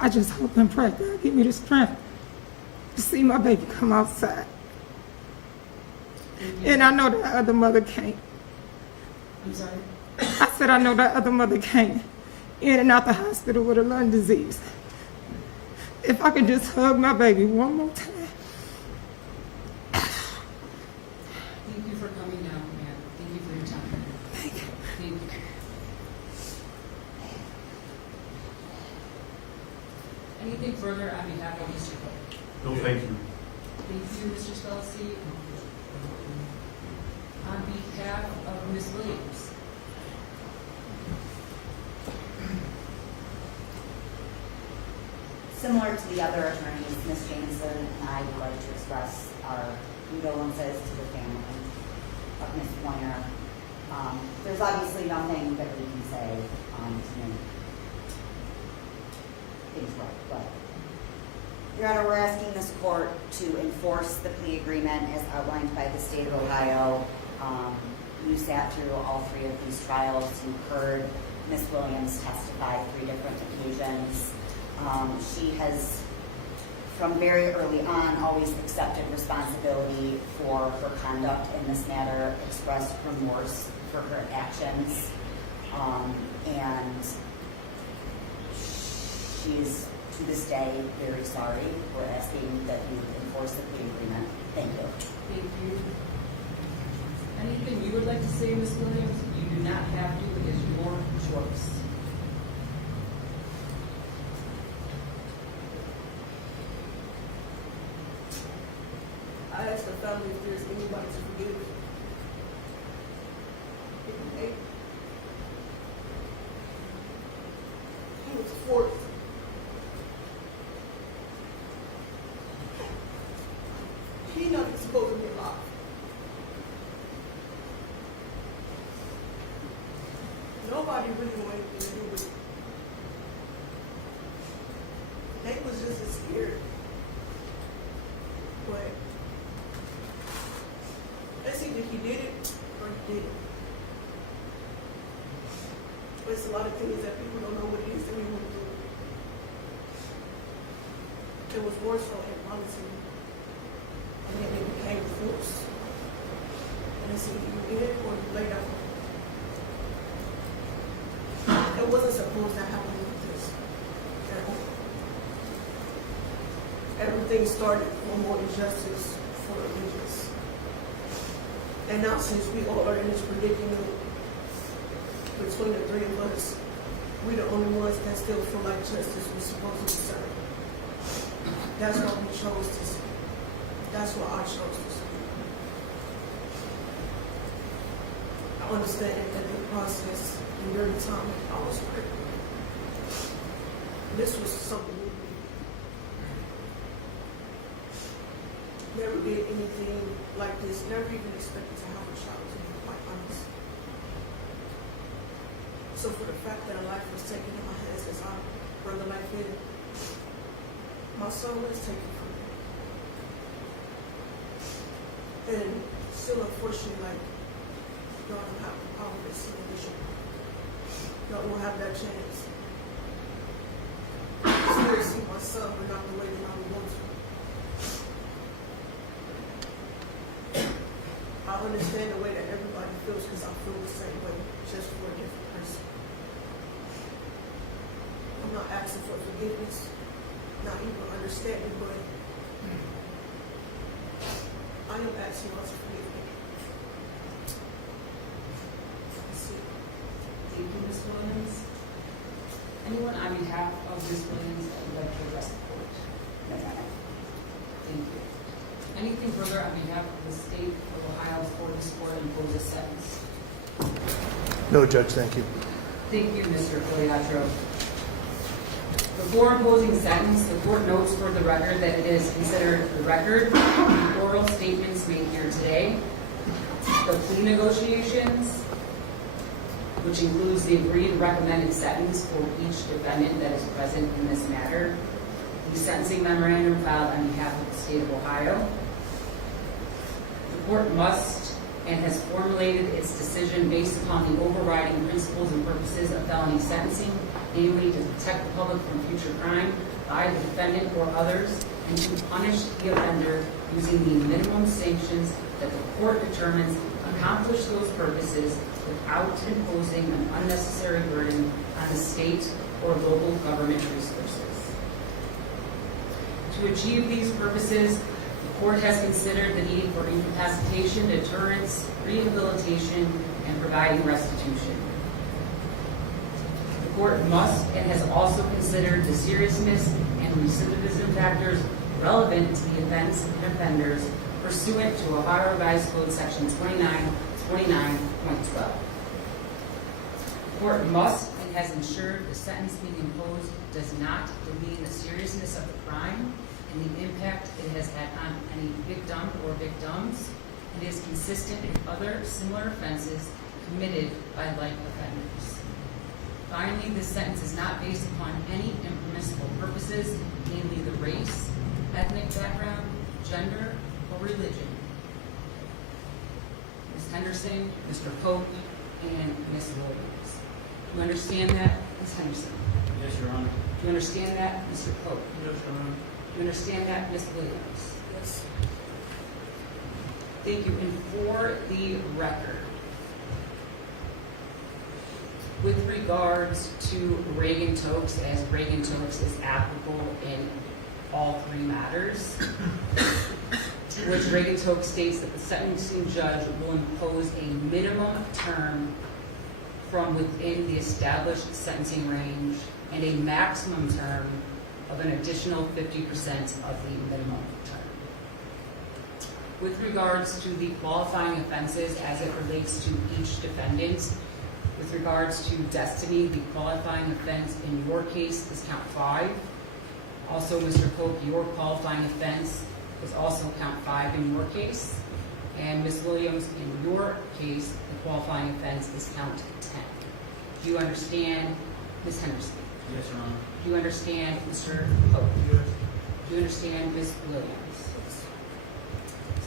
I just hope and pray God give me the strength to see my baby come outside. And I know that other mother can't. I'm sorry? I said I know that other mother can't. In and out the hospital with a lung disease. If I could just hug my baby one more time. Thank you for coming down, man. Thank you for your time. Thank you. Thank you. Anything further on behalf of Mr. Cook? No, thank you. Thank you, Mr. Spelcy. On behalf of Ms. Williams. Similar to the other attorneys, Ms. Jameson and I would like to express our condolences to the family of Ms. Pointer. There's obviously nothing that we can say to make things right, but Your Honor, we're asking this court to enforce the plea agreement as outlined by the state of Ohio. You sat through all 3 of these trials. You heard Ms. Williams testify 3 different occasions. She has, from very early on, always accepted responsibility for her conduct in this matter, expressed remorse for her actions, and she's, to this day, very sorry. We're asking that you enforce the plea agreement. Thank you. Thank you. Anything you would like to say, Ms. Williams? You do not have to. It is your choice. I asked the family if there's anybody to forgive. He was forced. He not even supposed to be alive. Nobody really wanted anything to do with it. Nate was just as scared. But it's either he did it or he didn't. But it's a lot of things that people don't know what it is that we want to do. It was more so involuntary. And then it became force. And it's either you did it or you laid out. It wasn't supposed to happen like this. Everything started for more injustice for religious. And now since we all are in this predicament between the 3 of us, we the only ones that still feel like justice was supposed to be served. That's what we chose to see. That's what I chose to see. I understand that the process and during the time I was hurt. This was something new. Never did anything like this. Never even expected to have a child, to be quite honest. So for the fact that a life was taken in my hands as I brought the life in, my son was taken from me. And still, unfortunately, like, y'all don't have the power to see the vision. Y'all won't have that chance. I still see my son, but not the way that I would want to. I understand the way that everybody feels because I feel the same way, just for a different person. I'm not asking for forgiveness, not even understanding, but I am asking y'all to forgive me. That's it. Thank you, Ms. Williams. Anyone on behalf of Ms. Williams that would like to address the court? Thank you. Anything further on behalf of the state of Ohio for this court to impose a sentence? No, Judge, thank you. Thank you, Mr. Cogliatro. Before imposing sentence, the court notes for the record that it is considered the record, the oral statements made here today, the plea negotiations, which includes the agreed recommended sentence for each defendant that is present in this matter, the sentencing memorandum filed on behalf of the state of Ohio. The court must and has formulated its decision based upon the overriding principles and purposes of felony sentencing, namely to protect the public from future crime by the defendant or others, and to punish the offender using the minimum sanctions that the court determines accomplish those purposes without imposing an unnecessary burden on the state or local government resources. To achieve these purposes, the court has considered the need for incapacitation, deterrence, rehabilitation, and providing restitution. The court must and has also considered the seriousness and recidivism factors relevant to the offense and offenders pursuant to Ohio Revised Code Section 29.12. The court must and has ensured the sentence being imposed does not demean the seriousness of the crime and the impact it has had on any victim or victims, and is consistent with other similar offenses committed by like offenders. Finally, this sentence is not based upon any impermissible purposes, namely the race, ethnic background, gender, or religion. Ms. Ms. Henderson, Mr. Pope, and Ms. Williams. Do you understand that, Ms. Henderson? Yes, Your Honor. Do you understand that, Mr. Pope? Yes, Your Honor. Do you understand that, Ms. Williams? Yes. Thank you. And for the record, with regards to Reagan Tokes, as Reagan Tokes is applicable in all three matters, which Reagan Tokes states that the sentencing judge will impose a minimum term from within the established sentencing range and a maximum term of an additional 50% of the minimum term. With regards to the qualifying offenses as it relates to each defendant, with regards to Destiny, the qualifying offense in your case is count 5. Also, Mr. Pope, your qualifying offense is also count 5 in your case. And Ms. Williams, in your case, the qualifying offense is count 10. Do you understand, Ms. Henderson? Yes, Your Honor. Do you understand, Mr. Pope? Yes. Do you understand, Ms. Williams?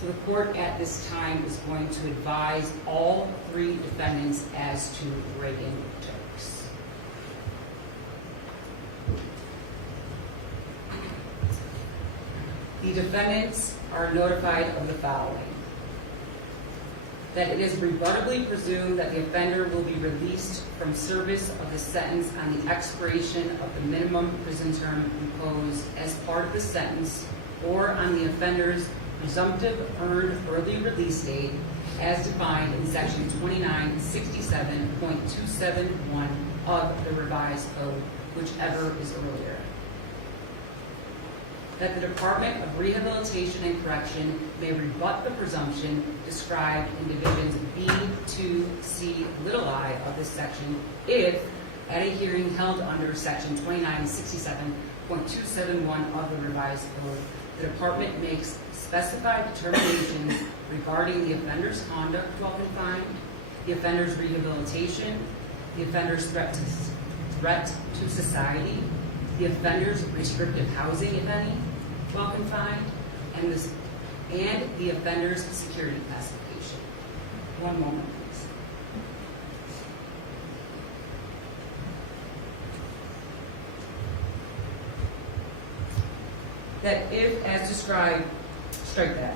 So the court at this time is going to advise all three defendants as to Reagan Tokes. The defendants are notified of the following: that it is rebuttably presumed that the offender will be released from service of the sentence on the expiration of the minimum prison term imposed as part of the sentence, or on the offender's presumptive earned early release date as defined in section 2967.271 of the revised code, whichever is earlier. That the Department of Rehabilitation and Correction may rebut the presumption described in divisions B, 2, C, little I of this section if, at a hearing held under section 2967.271 of the revised code, the Department makes specified determinations regarding the offender's conduct while confined, the offender's rehabilitation, the offender's threat to society, the offender's restrictive housing, if any, while confined, and the offender's security classification. One moment, please. That if, as described, strike that.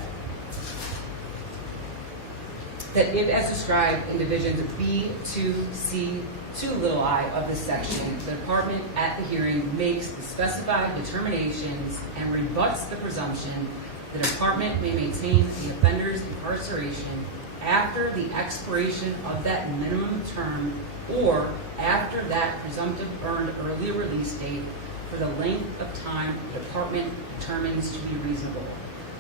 That if, as described in divisions B, 2, C, 2, little I of this section, the Department at the hearing makes the specified determinations and rebuts the presumption, the Department may maintain the offender's incarceration after the expiration of that minimum term or after that presumptive earned early release date for the length of time the Department determines to be reasonable,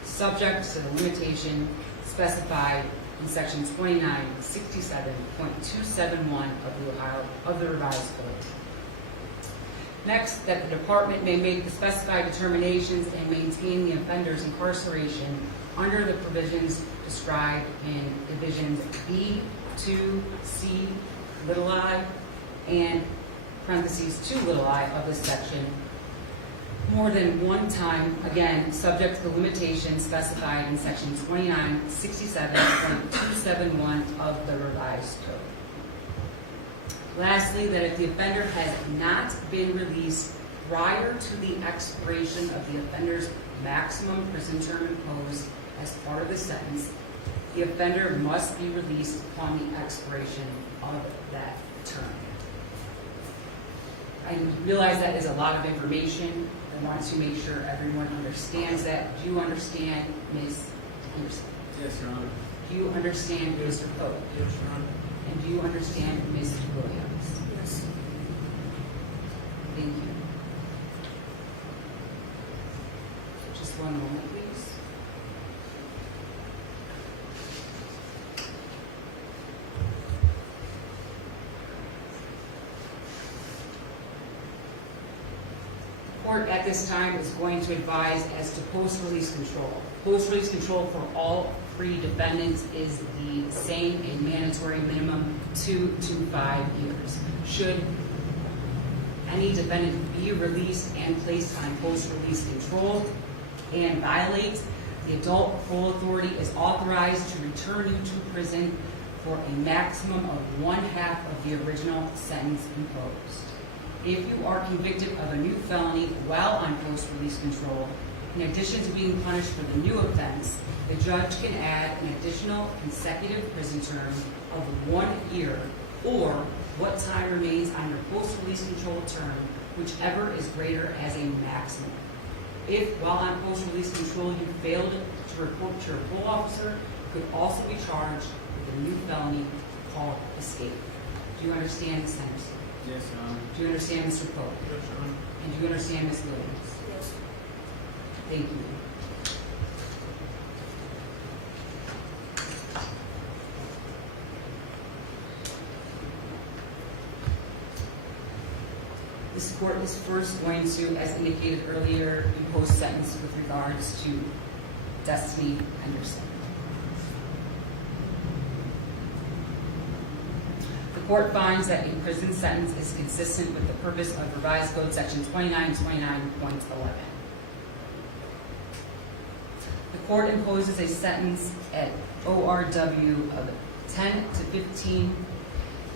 subject to the limitation specified in section 2967.271 of the revised code. Next, that the Department may make the specified determinations and maintain the offender's incarceration under the provisions described in divisions B, 2, C, little I, and parentheses 2, little I of this section more than one time, again, subject to the limitations specified in section 2967.271 of the revised code. Lastly, that if the offender has not been released prior to the expiration of the offender's maximum prison term imposed as part of the sentence, the offender must be released upon the expiration of that term. I realize that is a lot of information. I want to make sure everyone understands that. Do you understand, Ms. Anderson? Yes, Your Honor. Do you understand, Mr. Pope? Yes, Your Honor. And do you understand, Ms. Williams? Yes. Thank you. Just one moment, please. Court at this time is going to advise as to post-release control. Post-release control for all three defendants is the same, a mandatory minimum 2 to 5 years. Should any defendant be released and placed on post-release control and violate, the adult parole authority is authorized to return you to prison for a maximum of 1/2 of the original sentence imposed. If you are convicted of a new felony while on post-release control, in addition to being punished for the new offense, the judge can add an additional consecutive prison term of 1 year or what time remains on your post-release control term, whichever is greater as a maximum. If, while on post-release control, you failed to report to your parole officer, you could also be charged with a new felony called escape. Do you understand, Ms. Henderson? Yes, Your Honor. Do you understand, Mr. Pope? Yes, Your Honor. And do you understand, Ms. Williams? Yes. Thank you. This court is first going to, as indicated earlier, impose sentence with regards to Destiny Henderson. The court finds that a prison sentence is consistent with the purpose of Revised Code Section 2929.11. The court imposes a sentence at ORW of 10 to 15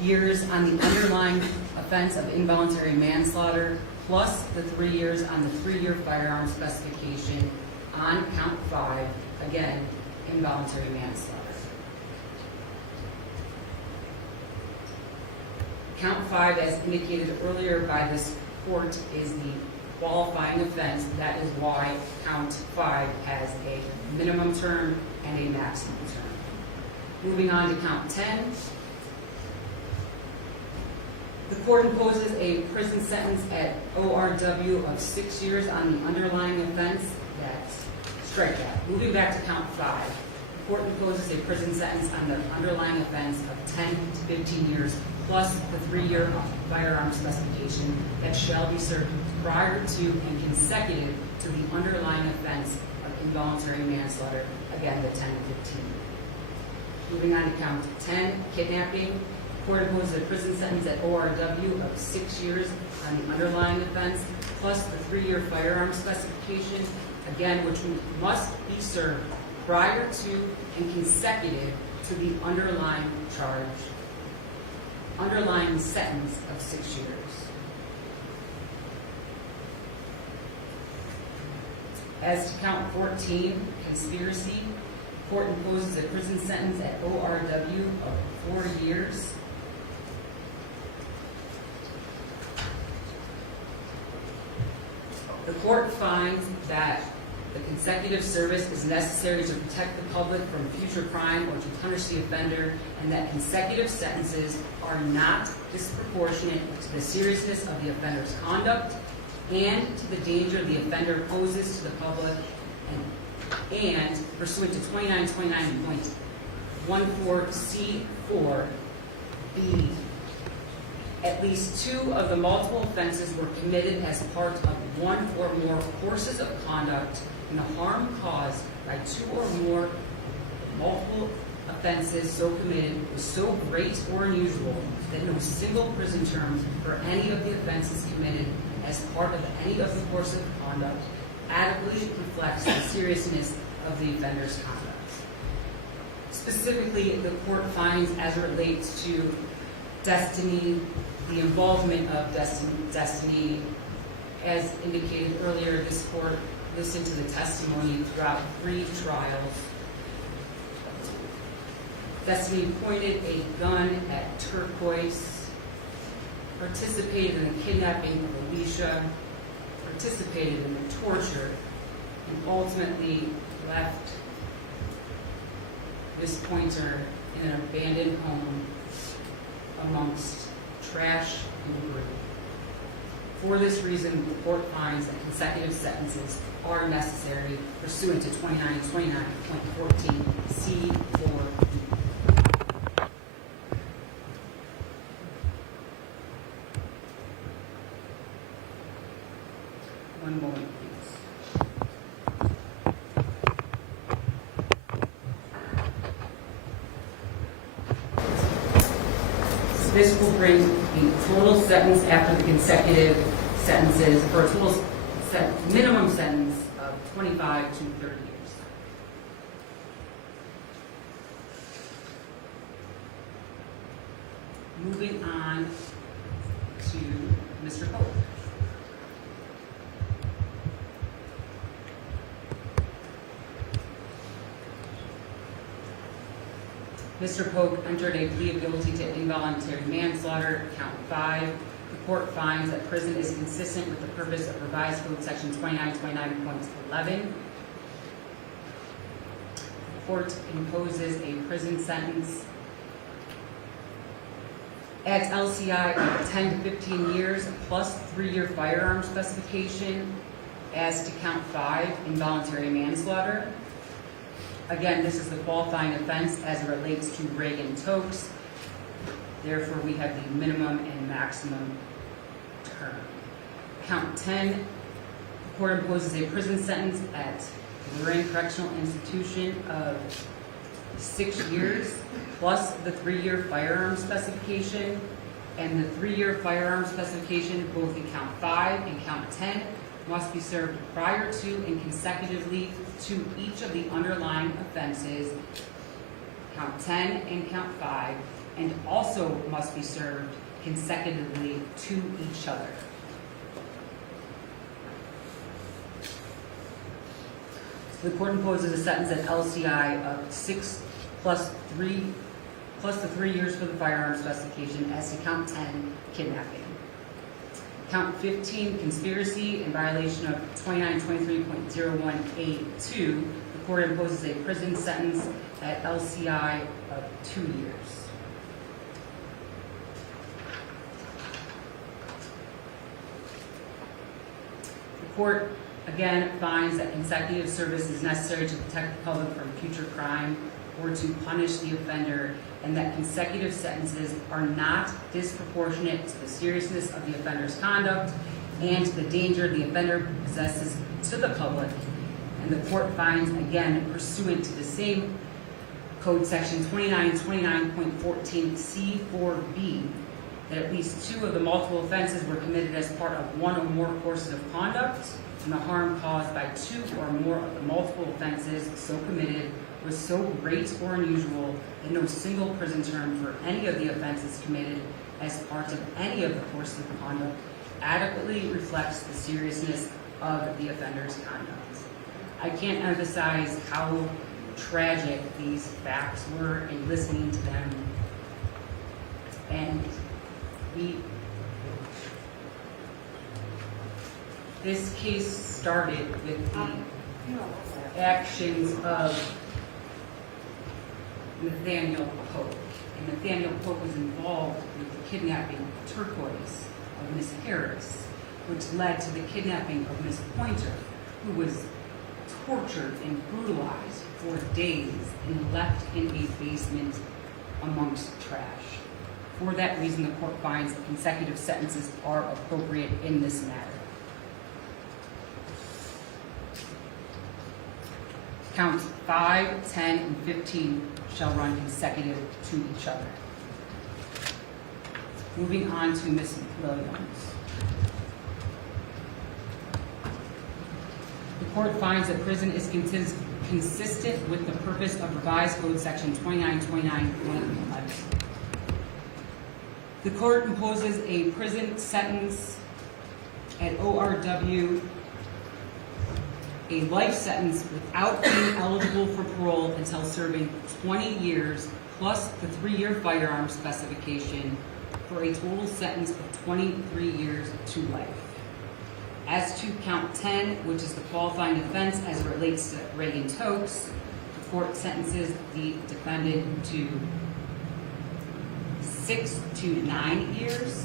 years on the underlying offense of involuntary manslaughter, plus the 3 years on the 3-year firearm specification on count 5, again, involuntary manslaughter. Count 5, as indicated earlier by this court, is the qualifying offense. That is why count 5 has a minimum term and a maximum term. Moving on to count 10. The court imposes a prison sentence at ORW of 6 years on the underlying offense. That's strike that. Moving back to count 5. The court imposes a prison sentence on the underlying offense of 10 to 15 years plus the 3-year firearm specification that shall be served prior to and consecutive to the underlying offense of involuntary manslaughter, again, the 10 to 15. Moving on to count 10, kidnapping. The court imposes a prison sentence at ORW of 6 years on the underlying offense, plus the 3-year firearm specification, again, which must be served prior to and consecutive to the underlying sentence of 6 years. As to count 14, conspiracy, the court imposes a prison sentence at ORW of 4 years. The court finds that the consecutive service is necessary to protect the public from future crime or to punish the offender, and that consecutive sentences are not disproportionate to the seriousness of the offender's conduct and to the danger the offender poses to the public, and pursuant to 2929.14C4, B, at least 2 of the multiple offenses were committed as part of 1 or more courses of conduct, and the harm caused by 2 or more multiple offenses so committed was so great or unusual that no single prison term for any of the offenses committed as part of any of the course of conduct adequately reflects the seriousness of the offender's conduct. Specifically, the court finds, as it relates to Destiny, the involvement of Destiny, as indicated earlier, this court listened to the testimony throughout 3 trials. Destiny pointed a gun at Turquoise, participated in the kidnapping of Alicia, participated in the torture, and ultimately left Miss Pointer in an abandoned home amongst trash and debris. For this reason, the court finds that consecutive sentences are necessary pursuant to 2929.14C4. One moment, please. So this will bring the total sentence after the consecutive sentences for a total minimum sentence of 25 to 30 years. Moving on to Mr. Pope. Mr. Polk entered a plea of guilty to involuntary manslaughter, count 5. The court finds that prison is consistent with the purpose of revised code section 2929.11. The court imposes a prison sentence at LCI of 10 to 15 years plus 3-year firearm specification as to count 5, involuntary manslaughter. Again, this is the qualifying offense as it relates to Reagan Tokes. Therefore, we have the minimum and maximum term. Count 10, the court imposes a prison sentence at Lorraine Correctional Institution of 6 years plus the 3-year firearm specification. And the 3-year firearm specification, both in count 5 and count 10, must be served prior to and consecutively to each of the underlying offenses, count 10 and count 5, and also must be served consecutively to each other. So the court imposes a sentence at LCI of 6 plus 3 plus the 3 years for the firearm specification as to count 10, kidnapping. Count 15, conspiracy in violation of 2923.01A2. The court imposes a prison sentence at LCI of 2 years. The court again finds that consecutive service is necessary to protect the public from future crime or to punish the offender, and that consecutive sentences are not disproportionate to the seriousness of the offender's conduct and to the danger the offender possesses to the public. And the court finds, again, pursuant to the same code section 2929.14C4B, that at least 2 of the multiple offenses were committed as part of 1 or more courses of conduct, and the harm caused by 2 or more of the multiple offenses so committed was so great or unusual that no single prison term for any of the offenses committed as part of any of the courses of conduct adequately reflects the seriousness of the offender's conduct. I can't emphasize how tragic these facts were in listening to them. And this case started with the actions of Nathaniel Pope. And Nathaniel Pope was involved with the kidnapping of Turquoise of Miss Harris, which led to the kidnapping of Miss Pointer, who was tortured and brutalized for days and left in a basement amongst trash. For that reason, the court finds that consecutive sentences are appropriate in this matter. Counts 5, 10, and 15 shall run consecutive to each other. Moving on to Ms. Williams. The court finds that prison is consistent with the purpose of revised code section 2929.11. The court imposes a prison sentence at ORW, a life sentence without being eligible for parole until serving 20 years plus the 3-year firearm specification for a total sentence of 23 years to life. As to count 10, which is the qualifying offense as it relates to Reagan Tokes, the court sentences the defendant to 6 to 9 years.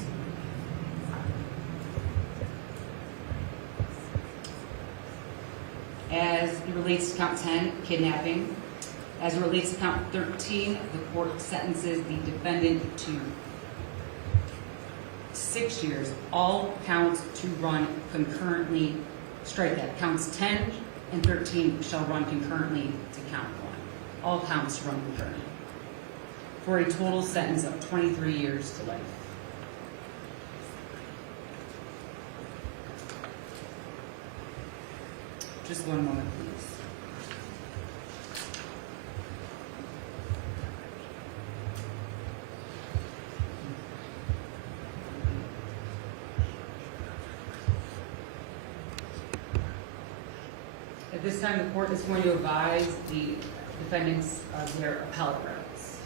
As it relates to count 10, kidnapping. As it relates to count 13, the court sentences the defendant to 6 years. All counts to run concurrently. Strike that. Counts 10 and 13 shall run concurrently to count 1. All counts run concurrently. For a total sentence of 23 years to life. Just one moment, please. At this time, the court is going to advise the defendants of their appellate rights.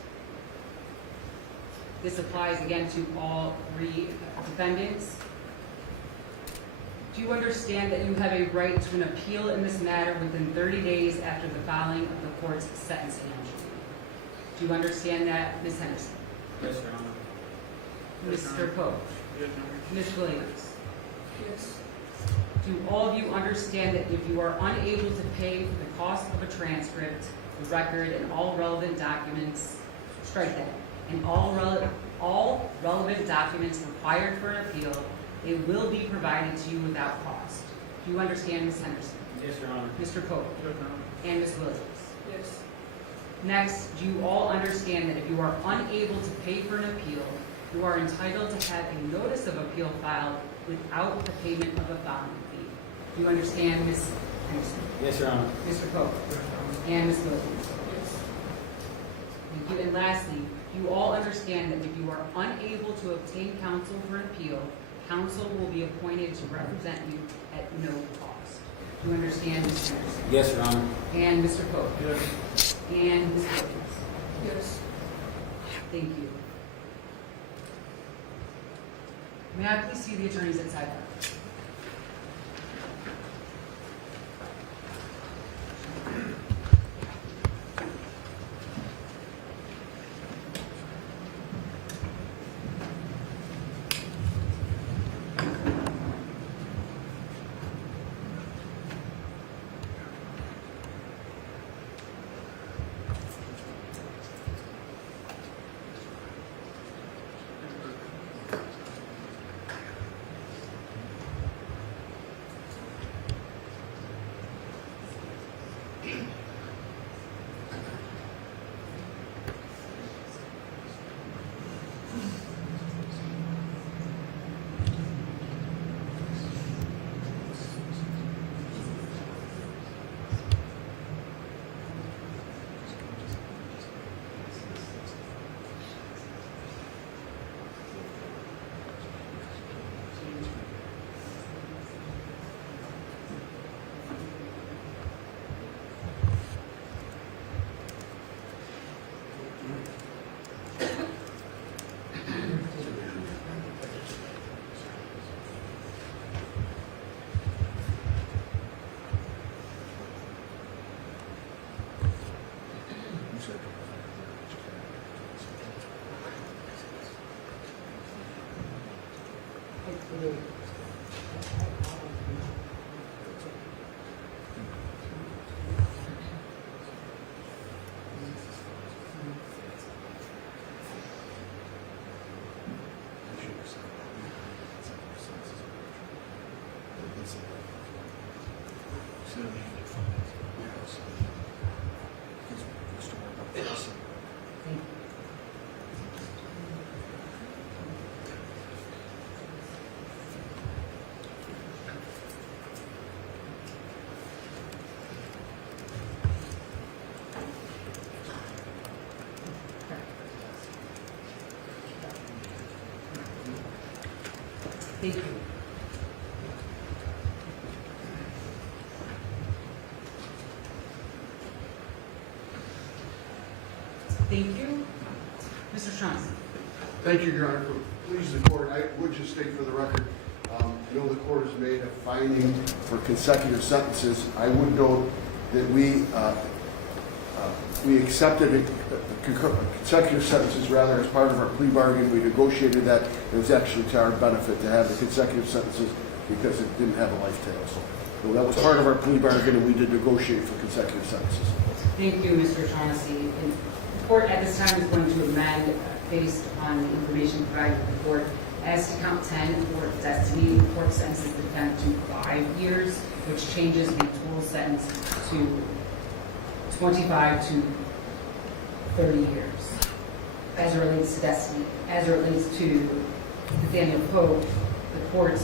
This applies again to all three defendants. Do you understand that you have a right to an appeal in this matter within 30 days after the filing of the court's sentencing entry? Do you understand that, Ms. Henderson? Yes, Your Honor. Mr. Pope? Yes, Your Honor. Ms. Williams? Yes. Do all of you understand that if you are unable to pay for the cost of a transcript, the record, and all relevant documents, strike that, and all relevant documents required for an appeal, it will be provided to you without cost? Do you understand, Ms. Henderson? Yes, Your Honor. Mr. Pope? Yes, Your Honor. And Ms. Williams? Yes. Next, do you all understand that if you are unable to pay for an appeal, you are entitled to have a notice of appeal filed without the payment of a filing fee? Do you understand, Ms. Henderson? Yes, Your Honor. Mr. Pope? And Ms. Williams? Yes. Thank you. And lastly, you all understand that if you are unable to obtain counsel for an appeal, counsel will be appointed to represent you at no cost. Do you understand, Ms. Henderson? Yes, Your Honor. And Mr. Pope? Yes. And Ms. Williams? Yes. Thank you. May I please see the attorneys at sidebar? Thank you. Thank you. Mr. Johnson. Thank you, Your Honor. Please, the court, I would just state for the record, I know the court has made a finding for consecutive sentences. I would note that we accepted consecutive sentences rather as part of our plea bargain. We negotiated that. It was actually to our benefit to have the consecutive sentences because it didn't have a life tail. So that was part of our plea bargain, and we did negotiate for consecutive sentences. Thank you, Mr. Shaughnessy. The court at this time is going to amend based on the information provided to the court. As to count 10 for Destiny, the court sentences the defendant to 5 years, which changes the total sentence to 25 to 30 years. As it relates to Destiny, as it relates to Nathaniel Pope, the court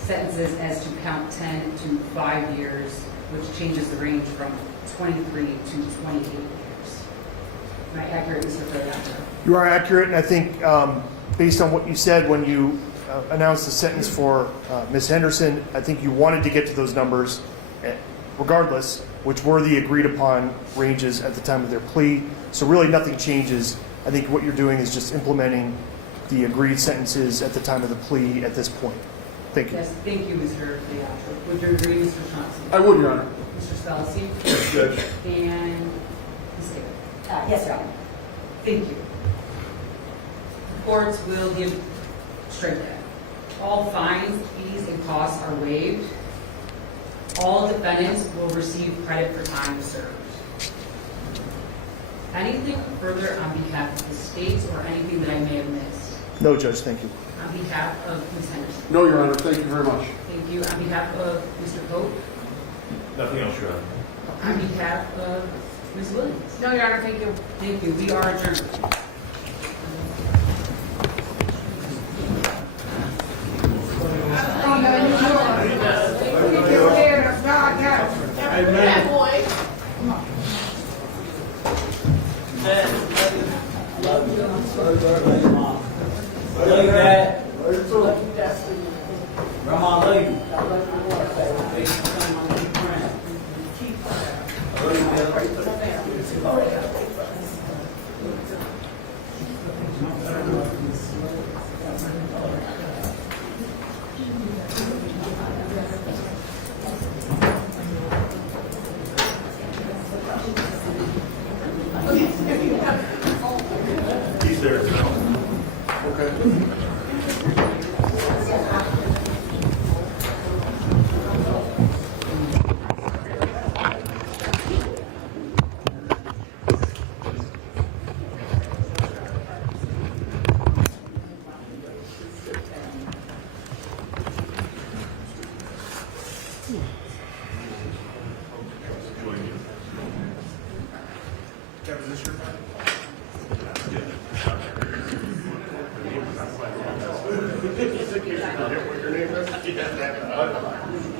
sentences as to count 10 to 5 years, which changes the range from 23 to 28 years. Am I accurate, Mr. President? You are accurate, and I think based on what you said when you announced the sentence for Ms. Henderson, I think you wanted to get to those numbers. regardless, which were the agreed upon ranges at the time of their plea. So really nothing changes. I think what you're doing is just implementing the agreed sentences at the time of the plea at this point. Thank you. Yes, thank you, Mr. Leandro. Would you agree, Mr. Johnson? I would, Your Honor. Mr. Spellacy? Yes, Judge. And Ms. Taylor? Yes, Your Honor. Thank you. Courts will give straight that. All fines, fees, and costs are waived. All defendants will receive credit for time served. Anything further on behalf of the states or anything that I may have missed? No, Judge, thank you. On behalf of Ms. Henderson? No, Your Honor. Thank you very much. Thank you. On behalf of Mr. Cope? Nothing else, Your Honor. On behalf of Ms. Williams? No, Your Honor, thank you. Thank you. We are adjourned. Love you, Dad. Grandma, love you. Thanks for coming on. Keep praying. I love you, Dad. He's there. Okay. Yeah.